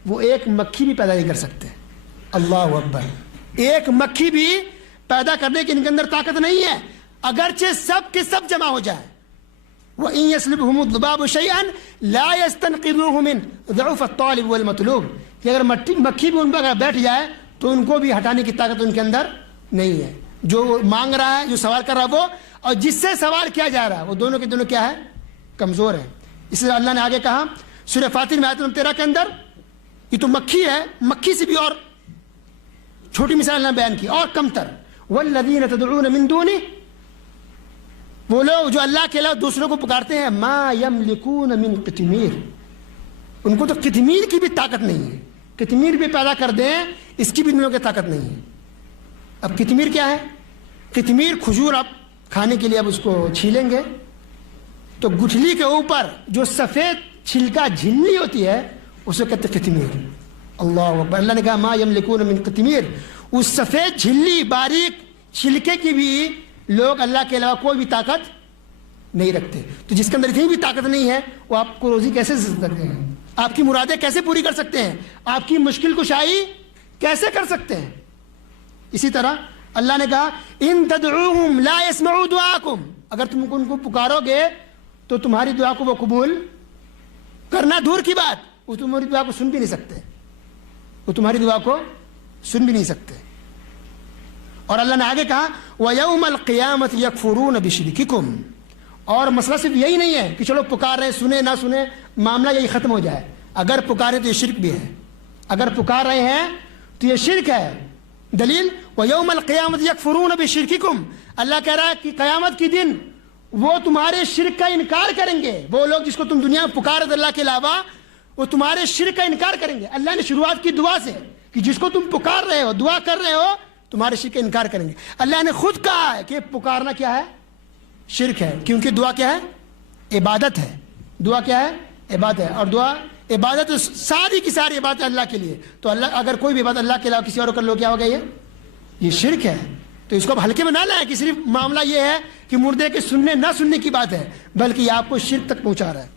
وہ ایک مکھی بھی پیدا نہیں کر سکتے. اللہ اکبر. ایک مکھی بھی پیدا کرنے کی ان کے اندر طاقت نہیں ہے, اگرچہ سب کے سب جمع ہو جائے. وَإِن يَسْلُبْهُمُ الذُّبَابُ شَيْئًا لَا يَسْتَنْقِذُوهُ مِنْهُ ضَعُفَ الطَّالِبُ وَالْمَطْلُوبُ, کہ اگر مکھی بھی ان پر اگر بیٹھ جائے تو ان کو بھی ہٹانے کی طاقت ان کے اندر نہیں ہے. جو مانگ رہا ہے, جو سوال کر رہا ہے وہ, اور جس سے سوال کیا جا رہا ہے, وہ دونوں کے دونوں کیا ہے؟ کمزور ہیں. اس لیے اللہ نے آگے کہا سورہ فاطر میں آیت نمبر 13 کے اندر, یہ تو مکھی ہے, مکھی سے بھی اور چھوٹی مثال اللہ نے بیان کی, اور کمتر. والذین تدعون من دونہ, وہ لوگ جو اللہ کے علاوہ دوسروں کو پکارتے ہیں, ما یملکون من قطمیر, ان کو تو قطمیر کی بھی طاقت نہیں ہے. قطمیر بھی پیدا کر دیں اس کی بھی ان لوگوں کی طاقت نہیں ہے. اب قطمیر کیا ہے؟ قطمیر کھجور آپ کھانے کے لیے اب اس کو چھیلیں گے تو گٹھلی کے اوپر جو سفید چھلکا جھلی ہوتی ہے اسے کہتے ہیں قطمیر. اللہ اکبر. اللہ نے کہا ما یملکون من قطمیر, اس سفید جھلی باریک چھلکے کی بھی لوگ اللہ کے علاوہ کوئی بھی طاقت نہیں رکھتے. تو جس کے اندر اتنی بھی طاقت نہیں ہے وہ آپ کو روزی کیسے دے سکتے ہیں؟ آپ کی مرادیں کیسے پوری کر سکتے ہیں؟ آپ کی مشکل کشائی کیسے کر سکتے ہیں؟ اسی طرح اللہ نے کہا ان تدعوہم لا يسمعوا دعاکم, اگر تم ان کو پکارو گے تو تمہاری دعا کو وہ قبول کرنا دور کی بات, وہ تمہاری دعا کو سن بھی نہیں سکتے, وہ تمہاری دعا کو سن بھی نہیں سکتے. اور اللہ نے آگے کہا وَيَوْمَ الْقِيَامَةِ يَكْفُرُونَ بِشِرْكِكُمْ, اور مسئلہ صرف یہی نہیں ہے کہ چلو پکار رہے ہیں, سنیں نہ سنیں معاملہ یہی ختم ہو جائے. اگر پکارے تو یہ شرک بھی ہے, اگر پکار رہے ہیں تو یہ شرک ہے. دلیل وَيَوْمَ الْقِيَامَةِ يَكْفُرُونَ بِشِرْكِكُمْ, اللہ کہہ رہا ہے کہ قیامت کی دن وہ تمہارے شرک کا انکار کریں گے. وہ لوگ جس کو تم دنیا میں پکارے تھے اللہ کے علاوہ, وہ تمہارے شرک کا انکار کریں گے. اللہ نے شروعات کی دعا سے کہ جس کو تم پکار رہے ہو, دعا کر رہے ہو, تمہارے شرک کا انکار کریں گے. اللہ نے خود کہا ہے کہ پکارنا کیا ہے؟ شرک ہے, کیونکہ دعا کیا ہے؟ عبادت ہے. دعا کیا ہے؟ عبادت ہے. اور دعا عبادت ساری کی ساری عبادت اللہ کے لیے. تو اللہ اگر کوئی بھی عبادت اللہ کے علاوہ کسی اور کر لو, کیا ہوگا؟ یہ شرک ہے. تو اس کو اب ہلکے میں نہ لائیں کہ صرف معاملہ یہ ہے کہ مردے کے سننے نہ سننے کی بات ہے, بلکہ یہ آپ کو شرک تک پہنچا رہا ہے.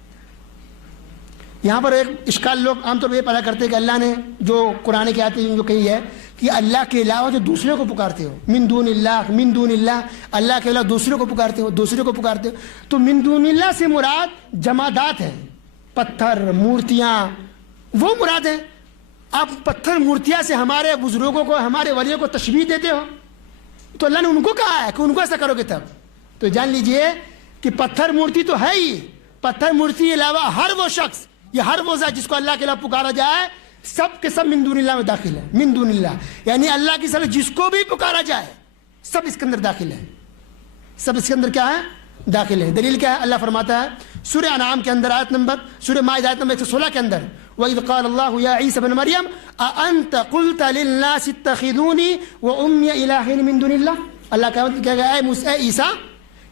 یہاں پر ایک اشکال لوگ عام طور پر یہ پیدا کرتے ہیں کہ اللہ نے جو قرآن کی آیت جو کہی ہے کہ اللہ کے علاوہ جو دوسرے کو پکارتے ہو, من دون اللہ, من دون اللہ, اللہ کے علاوہ دوسرے کو پکارتے ہو, دوسرے کو پکارتے ہو, تو من دون اللہ سے مراد جمادات ہیں, پتھر مورتیاں, وہ مراد ہیں. آپ پتھر مورتیاں سے ہمارے بزرگوں کو, ہمارے ولیوں کو تشبیہ دیتے ہو, تو اللہ نے ان کو کہا ہے کہ ان کو ایسا کرو گے تب. تو جان لیجئے کہ پتھر مورتی تو ہے ہی, پتھر مورتی کے علاوہ ہر وہ شخص, یہ ہر وہ ذات جس کو اللہ کے علاوہ پکارا جائے, سب کے سب من دون اللہ میں داخل ہے. من دون اللہ یعنی اللہ کی سب جس کو بھی پکارا جائے سب اس کے اندر داخل ہے, سب اس کے اندر کیا ہے؟ داخل ہے. دلیل کیا ہے؟ اللہ فرماتا ہے سورہ انعام کے اندر آیت نمبر, سورہ مائدہ آیت نمبر 116 کے اندر, وَإِذْ قَالَ اللَّهُ يَا عِيسَى ابْنَ مَرْيَمَ أَأَنْتَ قُلْتَ لِلنَّاسِ اتَّخِذُونِي وَأُمِّيَ إِلَٰهَيْنِ مِن دُونِ اللَّهِ. اللہ کہہ گیا اے عیسیٰ,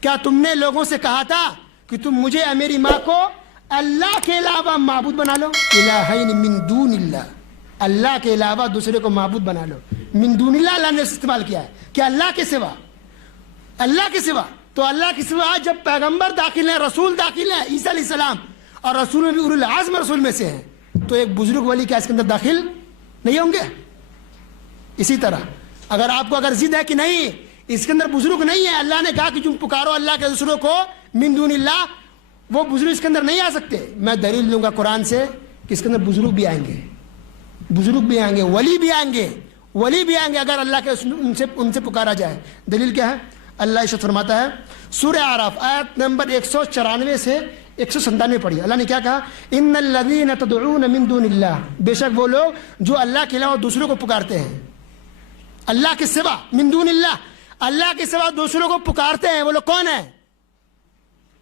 کیا تم نے لوگوں سے کہا تھا کہ تم مجھے اور میری ماں کو اللہ کے علاوہ معبود بنا لو؟ الہین من دون اللہ, اللہ کے علاوہ دوسرے کو معبود بنا لو. من دون اللہ اللہ نے استعمال کیا ہے کہ اللہ کے سوا, اللہ کے سوا. تو اللہ کے سوا جب پیغمبر داخل ہیں, رسول داخل ہیں, عیسیٰ علیہ السلام, اور رسول میں بھی اولو العزم رسول میں سے ہیں, تو ایک بزرگ ولی کیا اس کے اندر داخل نہیں ہوں گے؟ اسی طرح اگر آپ کو اگر ضد ہے کہ نہیں اس کے اندر بزرگ نہیں ہے, اللہ نے کہا کہ تم پکارو اللہ کے دوسروں کو من دون اللہ, وہ بزرگ اس کے اندر نہیں آ سکتے. میں دلیل دوں گا قرآن سے کہ اس کے اندر بزرگ بھی آئیں گے, بزرگ بھی آئیں گے, ولی بھی آئیں گے, ولی بھی آئیں گے اگر اللہ کے ان سے پکارا جائے. دلیل کیا ہے؟ اللہ ارشاد فرماتا ہے سورہ اعراف آیت نمبر 194 سے 197 پڑھی. اللہ نے کیا کہا؟ ان الذین تدعون من دون اللہ, بے شک وہ لوگ جو اللہ کے علاوہ دوسروں کو پکارتے ہیں, اللہ کے سوا, من دون اللہ, اللہ کے سوا دوسروں کو پکارتے ہیں, وہ لوگ کون ہیں؟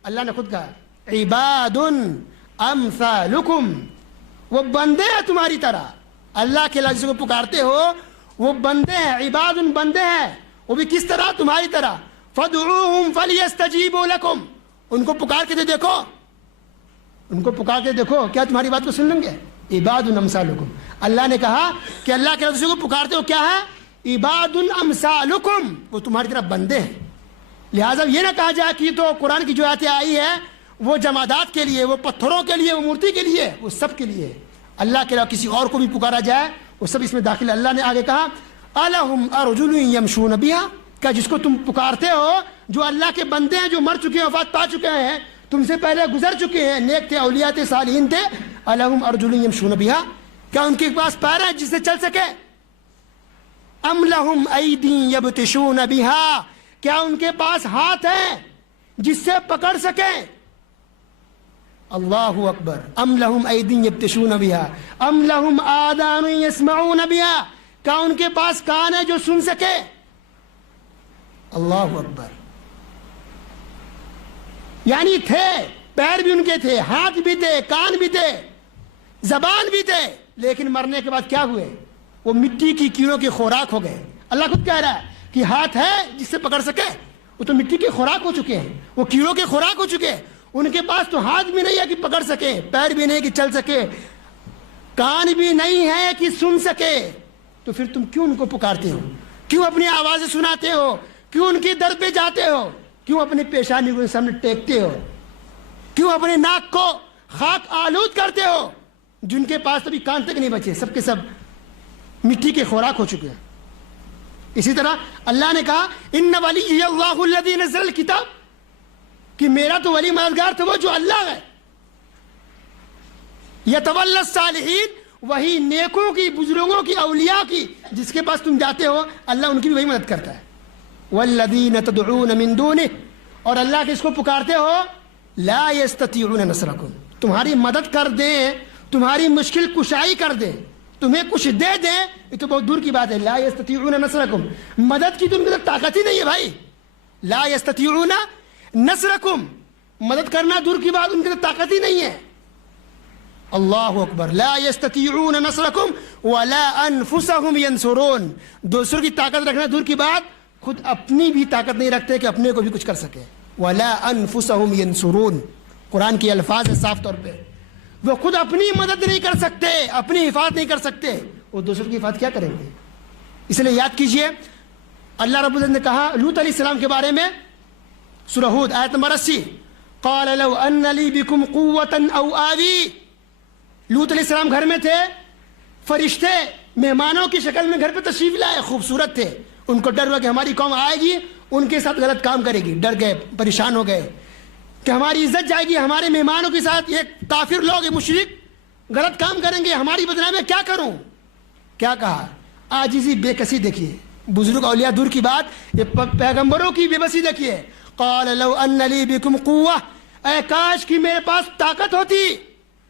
اللہ نے خود کہا عباد امثالکم, وہ بندے ہیں تمہاری طرح. اللہ کے علاوہ جس کو پکارتے ہو وہ بندے ہیں, عباد بندے ہیں, وہ بھی کس طرح؟ تمہاری طرح. فدعوہم فلیستجیبوا لکم, ان کو پکار کے دیکھو, ان کو پکار کے دیکھو کیا تمہاری بات کو سن لیں گے؟ عباد امثالکم. اللہ نے کہا کہ اللہ کے علاوہ جس کو پکارتے ہو کیا ہے؟ عباد امثالکم، وہ تمہاری طرح بندے ہیں. لہٰذا یہ نہ کہا جائے کہ تو قرآن کی جو آیتیں آئی ہے وہ جمادات کے لیے، وہ پتھروں کے لیے، وہ مورتی کے لیے، وہ سب کے لیے. اللہ کے علاوہ کسی اور کو بھی پکارا جائے وہ سب اس میں داخل. اللہ نے آگے کہا الہم ارجل یمشون بہا، کیا جس کو تم پکارتے ہو جو اللہ کے بندے ہیں، جو مر چکے ہیں، وفات پا چکے ہیں، تم سے پہلے گزر چکے ہیں، نیک تھے، اولیاء تھے، صالحین تھے، الہم ارجل یمشون بہا، کیا ان کے پاس پیر ہے جس سے چل سکے؟ ام لہم ایدی یبطشون بہا، کیا ان کے پاس ہاتھ ہے جس سے پکڑ سکے؟ اللہ اکبر. ام لہم ایدی یبطشون بہا ام لہم آذان یسمعون بہا، کیا ان کے پاس کان ہے جو سن سکے؟ اللہ اکبر. یعنی تھے، پیر بھی ان کے تھے، ہاتھ بھی تھے، کان بھی تھے، زبان بھی تھے، لیکن مرنے کے بعد کیا ہوئے؟ وہ مٹی کی کیڑوں کی خوراک ہو گئے. اللہ خود کہہ رہا ہے کہ ہاتھ ہے جس سے پکڑ سکے، وہ تو مٹی کی خوراک ہو چکے ہیں، وہ کیڑوں کی خوراک ہو چکے ہیں. ان کے پاس تو ہاتھ بھی نہیں ہے کہ پکڑ سکے، پیر بھی نہیں کہ چل سکے، کان بھی نہیں ہے کہ سن سکے. تو پھر تم کیوں ان کو پکارتے ہو؟ کیوں اپنی آوازیں سناتے ہو؟ کیوں ان کی در پہ جاتے ہو؟ کیوں اپنی پیشانی کو سامنے ٹیکتے ہو؟ کیوں اپنے ناک کو خاک آلود کرتے ہو؟ جن کے پاس ابھی کان تک نہیں بچے، سب کے سب مٹی کے خوراک ہو چکے ہیں. اسی طرح اللہ نے کہا ان ولی اللہ الذی نزل الکتاب، کہ میرا تو ولی مددگار تو وہ جو اللہ ہے. یتولی الصالحین، وہی نیکوں کی، بزرگوں کی، اولیاء کی جس کے پاس تم جاتے ہو اللہ ان کی بھی وہی مدد کرتا ہے. والذین تدعون من دونہ، اور اللہ کس کو پکارتے ہو؟ لا یستطیعون نصرکم، تمہاری مدد کر دیں، تمہاری مشکل کشائی کر دیں، تمہیں کچھ دے دیں، یہ تو بہت دور کی بات ہے. لا یستطیعون نصرکم، مدد کی تم کو طاقت ہی نہیں ہے بھائی. لا یستطیعون نصرکم، مدد کرنا دور کی بات، ان کی طاقت ہی نہیں ہے. اللہ اکبر. لا یستطیعون نصرکم ولا انفسهم ینصرون، دوسروں کی طاقت رکھنا دور کی بات، خود اپنی بھی طاقت نہیں رکھتے کہ اپنے کو بھی کچھ کر سکے. ولا انفسهم ینصرون، قرآن کے الفاظ ہے صاف طور پہ. وہ خود اپنی مدد نہیں کر سکتے، اپنی حفاظت نہیں کر سکتے، وہ دوسروں کی حفاظت کیا کریں گے؟ اس لیے یاد کیجئے اللہ رب العزت نے کہا لوط علیہ السلام کے بارے میں، سورہ ہود آیت نمبر 80، قال لو ان لی بکم قوة او آوی. لوط علیہ السلام گھر میں تھے، فرشتے مہمانوں کی شکل میں گھر پہ تشریف لائے، خوبصورت تھے. ان کو ڈر ہوا کہ ہماری قوم آئے گی ان کے ساتھ غلط کام کرے گی، ڈر گئے، پریشان ہو گئے کہ ہماری عزت جائے گی، ہمارے مہمانوں کے ساتھ یہ کافر لوگ، یہ مشرک غلط کام کریں گے، ہماری بدنامی میں کیا کروں؟ کیا کہا؟ عاجزی، بے کسی دیکھیے، بزرگ اولیاء دور کی بات، یہ پیغمبروں کی بے بسی دیکھیے. قال لو ان لی بکم قوة، اے کاش کی میرے پاس طاقت ہوتی،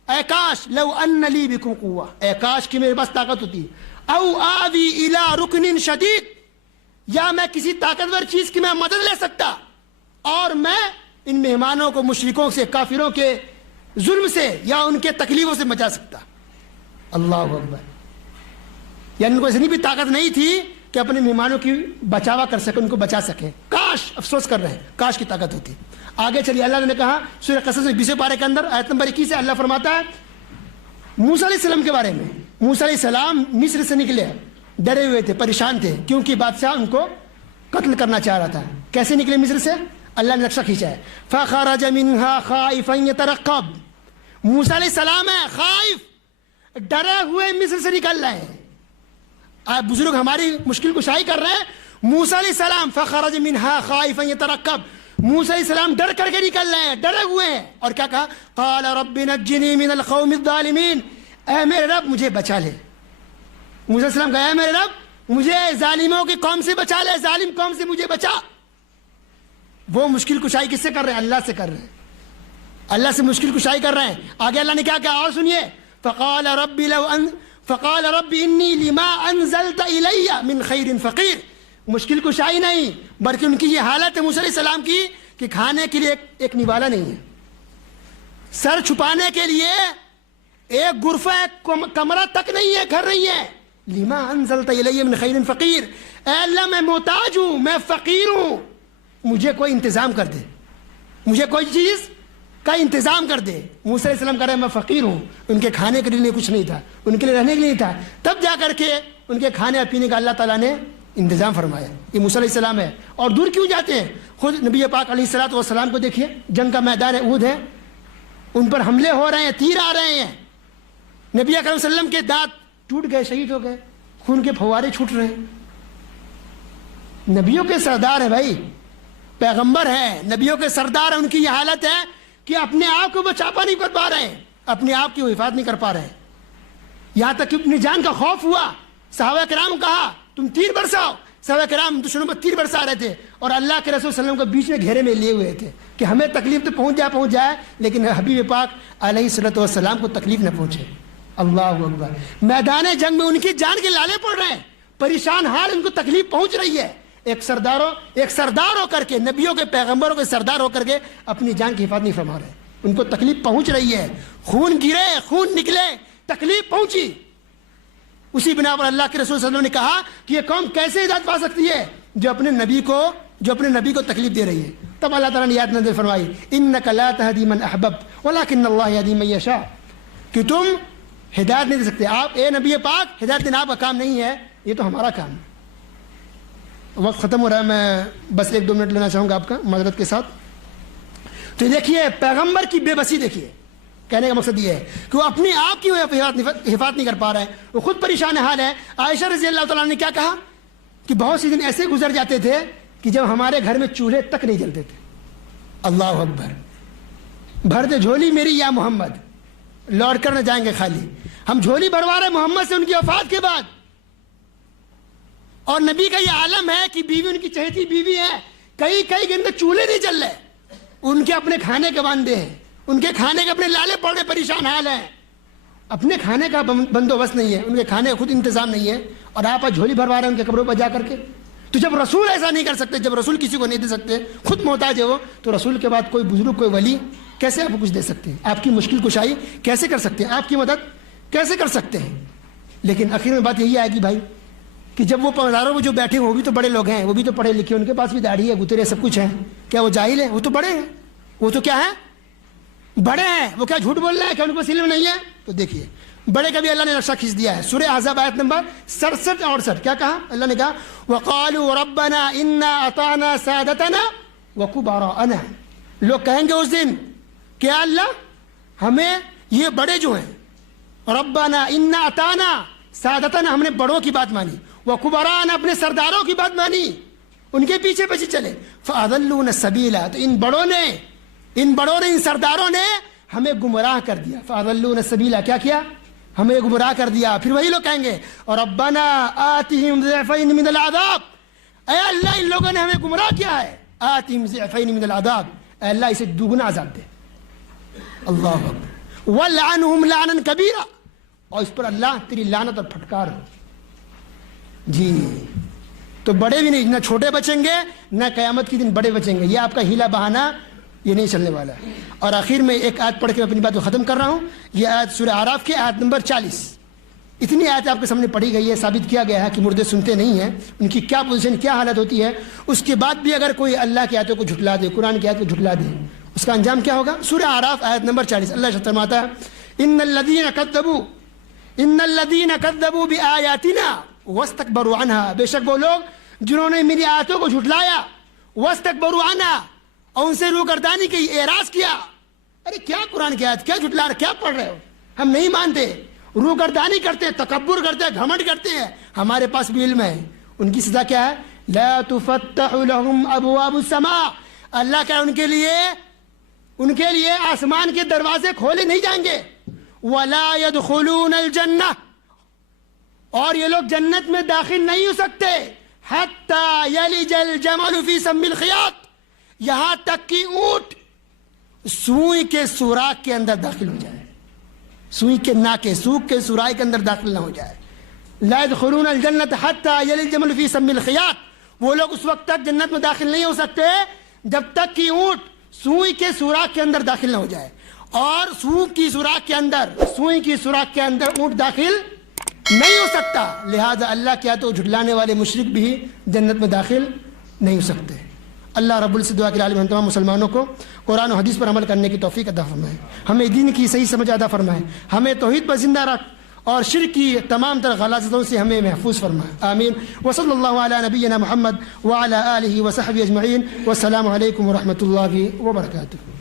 اے کاش، لو ان لی بکم قوة، اے کاش کی میرے پاس طاقت ہوتی، او آوی الی رکن شدید، یا میں کسی طاقتور چیز کی میں مدد لے سکتا اور میں ان مہمانوں کو مشرکوں سے، کافروں کے ظلم سے یا ان کے تکلیفوں سے بچا سکتا. اللہ اکبر. یعنی ان کو اتنی بھی طاقت نہیں تھی کہ اپنے مہمانوں کی بچاوا کر سکے، ان کو بچا سکے. کاش، افسوس کر رہے ہیں، کاش کی طاقت ہوتی. آگے چلیے اللہ نے کہا سورہ قصص میں 20 پارے کے اندر آیت نمبر 21 سے اللہ فرماتا ہے موسیٰ علیہ السلام کے بارے میں. موسیٰ علیہ السلام مصر سے نکلے، ڈرے ہوئے تھے، پریشان تھے، کیونکہ بادشاہ ان کو قتل کرنا چاہ رہا تھا. کیسے نکلے مصر سے؟ اللہ نے نقشہ کھینچا ہے. فخرج منها خائفا يترقب، موسیٰ علیہ السلام ہے خائف، ڈرے ہوئے مصر سے نکل رہے ہیں. آپ بزرگ ہماری مشکل کشائی کر رہے ہیں. موسیٰ علیہ السلام فخرج منها خائفا يترقب، موسیٰ علیہ السلام ڈر کر کے نکل رہے ہیں، ڈرے ہوئے ہیں. اور کیا کہا؟ قال رب نجنی من القوم الظالمین، اے میرے رب مجھے بچا لے. موسیٰ علیہ السلام کہا اے میرے رب مجھے ظالموں کی قوم سے بچا لے، ظالم قوم سے مجھے بچا. وہ مشکل کشائی کس سے کر رہے ہیں؟ اللہ سے کر رہے ہیں، اللہ سے مشکل کشائی کر رہے ہیں. آگے اللہ نے کیا کہا اور سنیے، فقال رب انی لما انزلت الی من خیر فقیر. مشکل کشائی نہیں بلکہ ان کی یہ حالت ہے موسیٰ علیہ السلام کی کہ کھانے کے لیے ایک نوالا نہیں ہے، سر چھپانے کے لیے ایک غرفہ، ایک کمرہ تک نہیں ہے، گھر نہیں ہے. لما انزلت الی من خیر فقیر، اے اللہ میں محتاج ہوں، میں فقیر ہوں، مجھے کوئی انتظام کر دے، مجھے کوئی چیز کا انتظام کر دے. موسیٰ علیہ السلام کہہ رہے ہیں میں فقیر ہوں، ان کے کھانے کے لیے کچھ نہیں تھا، ان کے لیے رہنے کے لیے نہیں تھا. تب جا کر کے ان کے کھانے اور پینے کا اللہ تعالیٰ نے انتظام فرمایا. یہ موسیٰ علیہ السلام ہے. اور دور کیوں جاتے ہیں؟ خود نبی پاک علیہ الصلوۃ والسلام کو دیکھیے, جنگ کا میدان احد ہے, ان پر حملے ہو رہے ہیں, تیر آ رہے ہیں, نبی اکرم صلی اللہ علیہ وسلم کے دانت ٹوٹ گئے, شہید ہو گئے, خون کے پھوارے چھوٹ رہے ہیں. نبیوں کے سردار ہیں بھائی, پیغمبر ہیں, نبیوں کے سردار ہیں, ان کی یہ حالت ہے کہ اپنے آپ کو بچاپا نہیں کر پا رہے ہیں, اپنے آپ کی حفاظت نہیں کر پا رہے ہیں. یہاں تک کہ اپنی جان کا خوف ہوا, صحابہ کرام کہا تم تیر برساؤ. صحابہ کرام دشمنوں پر تیر برسا رہے تھے اور اللہ کے رسول صلی اللہ علیہ وسلم کو بیچ میں گھیرے میں لیے ہوئے تھے کہ ہمیں تکلیف تو پہنچ جائے لیکن حبیب پاک علیہ الصلوۃ والسلام کو تکلیف نہ پہنچے. اللہ اکبر. میدان جنگ میں ان کی جان کے لالے پڑ رہے ہیں, پریشان حال, ان کو تکلیف پہنچ رہی ہے. ایک سردار ہو کر کے, نبیوں کے پیغمبروں کے سردار ہو کر کے اپنی جان کی حفاظت نہیں فرما رہے, ان کو تکلیف پہنچ رہی ہے, خون گرے, خون نکلے, تکلیف پہنچی. اسی بنا پر اللہ کے رسول صلی اللہ علیہ وسلم نے کہا کہ یہ قوم کیسے ہدایت پا سکتی ہے جو اپنے نبی کو تکلیف دے رہی ہے. تب اللہ تعالیٰ نے آیت نازل فرمائی انک لا تہدی من احببت ولکن اللہ یہدی من یشاء, کہ تم ہدایت نہیں دے سکتے, آپ اے نبی پاک ہدایت دینا آپ کا کام نہیں ہے, یہ تو ہمارا کام ہے. وقت ختم ہو رہا ہے, میں بس 1-2 منٹ لینا چاہوں گا آپ کا معذرت کے ساتھ. تو دیکھیے پیغمبر کی بے بسی دیکھیے, کہنے کا مقصد یہ ہے کہ وہ اپنے آپ کی حفاظت نہیں کر پا رہے ہیں, وہ خود پریشان حال ہے. عائشہ رضی اللہ تعالیٰ نے کیا کہا کہ بہت سی دن ایسے گزر جاتے تھے کہ جب ہمارے گھر میں چولہے تک نہیں جلتے تھے. اللہ اکبر. بھر دے جھولی میری یا محمد, لوٹ کر نہ جائیں گے خالی. ہم جھولی بھروا رہے محمد سے ان کی وفات کے بعد, اور نبی کا یہ عالم ہے کہ بیوی ان کی چہیتی بیوی ہے, کئی دن تک چولہے نہیں چل رہے, ان کے اپنے کھانے کے باندھے ہیں, ان کے کھانے کے اپنے لالے پڑ رہے, پریشان حال ہیں, اپنے کھانے کا بندوبست نہیں ہے, ان کے کھانے کا خود انتظام نہیں ہے, اور آپ جھولی بھروا رہے ہیں ان کے قبروں پر جا کر کے. تو جب رسول ایسا نہیں کر سکتے, جب رسول کسی کو نہیں دے سکتے, خود محتاج ہے وہ, تو رسول کے بعد کوئی بزرگ, کوئی ولی کیسے آپ کو کچھ دے سکتے ہیں؟ آپ کی مشکل کشائی کیسے کر سکتے ہیں؟ آپ کی مدد کیسے کر سکتے ہیں؟ لیکن آخر میں بات یہی آئے گی بھائی کہ جب وہ پرداروں میں جو بیٹھے ہیں وہ بھی تو بڑے لوگ ہیں, وہ بھی تو پڑھے لکھے, ان کے پاس بھی داڑھی ہے, گترے, سب کچھ ہے. کیا وہ جاہل ہیں؟ وہ تو بڑے ہیں, وہ تو کیا ہے, بڑے ہیں. وہ کیا جھوٹ بول رہے ہیں کہ ان کو علم نہیں ہے؟ تو دیکھیے بڑے کا بھی اللہ نے نقشہ کھینچ دیا ہے. سورہ احزاب آیت نمبر 67 اور 68 کیا کہا اللہ نے؟ کہا وقالوا ربنا انا اطعنا سادتنا وكبراءنا. لوگ کہیں گے اس دن کہ اللہ ہمیں یہ بڑے جو ہیں, ربنا انا اطعنا سادتنا, ہم نے بڑوں کی بات مانی, وكبراءنا, اپنے سرداروں کی بات مانی, ان کے پیچھے پیچھے چلے, فاضلونا السبیل, تو ان بڑوں نے, ان سرداروں نے ہمیں گمراہ کر دیا. فاضلونا السبیل, کیا ہمیں گمراہ کر دیا. پھر وہی لوگ کہیں گے ربنا آتهم ضعفین من العذاب, اے اللہ ان لوگوں نے ہمیں گمراہ کیا ہے, آتهم ضعفین من العذاب, اے اللہ اسے دوگنا عذاب دے. اللہ اکبر. ولعنهم لعنا کبیرا, اور اس پر اللہ تیری لعنت اور پھٹکار ہو. جی تو بڑے بھی نہیں, نہ چھوٹے بچیں گے, نہ قیامت کے دن بڑے بچیں گے. یہ آپ کا ہیلا بہانہ یہ نہیں چلنے والا. اور آخر میں ایک آیت پڑھ کے اپنی بات کو ختم کر رہا ہوں. یہ آیت سورہ اعراف کی آیت نمبر 40. اتنی آیت آپ کے سامنے پڑھی گئی ہے, ثابت کیا گیا ہے کہ مردے سنتے نہیں ہیں, ان کی کیا پوزیشن, کیا حالت ہوتی ہے. اس کے بعد بھی اگر کوئی اللہ کی آیتوں کو جھٹلا دے, قرآن کی آیت کو جھٹلا دے, اس کا انجام کیا ہوگا؟ سورہ اعراف آیت نمبر 40 اللہ فرماتا ہے ان الذین کذبوا بآیاتنا واستکبروا عنها, بے شک وہ لوگ جنہوں نے میری آیتوں کو جھٹلایا, واستکبروا عنها, اور ان سے روگردانی کی, اعراض کیا. ارے کیا قرآن کی آیت, کیا جھٹلا رہے, کیا پڑھ رہے ہو, ہم نہیں مانتے, روگردانی کرتے, تکبر کرتے, گھمنڈ کرتے ہیں, ہمارے پاس بھی علم ہے. ان کی سزا کیا ہے؟ لا تفتح لهم ابواب السماء, اللہ کا ان کے لیے آسمان کے دروازے کھولے نہیں جائیں گے. ولا يدخلون الجنہ, اور یہ لوگ جنت میں داخل نہیں ہو سکتے. حتی یلج الجمل فی سم الخیاط, یہاں تک کہ اونٹ سوئی کے سوراخ کے اندر داخل ہو جائے, سوئی کے ناکے, سوک کے سوراخ کے اندر داخل نہ ہو جائے. لا يدخلون الجنت حتی یلج الجمل فی سم الخیاط, وہ لوگ اس وقت تک جنت میں داخل نہیں ہو سکتے جب تک کہ اونٹ سوئی کے سوراخ کے اندر داخل نہ ہو جائے. اور سوئی کی سوراخ کے اندر اونٹ داخل نہیں ہو سکتا. لہذا اللہ کیا تو جھٹلانے والے مشرک بھی جنت میں داخل نہیں ہو سکتے. اللہ رب العزت دعا کے عالم ہم تمام مسلمانوں کو قرآن و حدیث پر عمل کرنے کی توفیق عطا فرمائے, ہمیں دین کی صحیح سمجھ عطا فرمائے, ہمیں توحید پر زندہ رکھ اور شرک کی تمام تر غلاظتوں سے ہمیں محفوظ فرما. آمین. وصلی اللہ علی نبینا محمد وعلی آلہ وصحبہ اجمعین. والسلام علیکم ورحمۃ اللہ وبرکاتہ.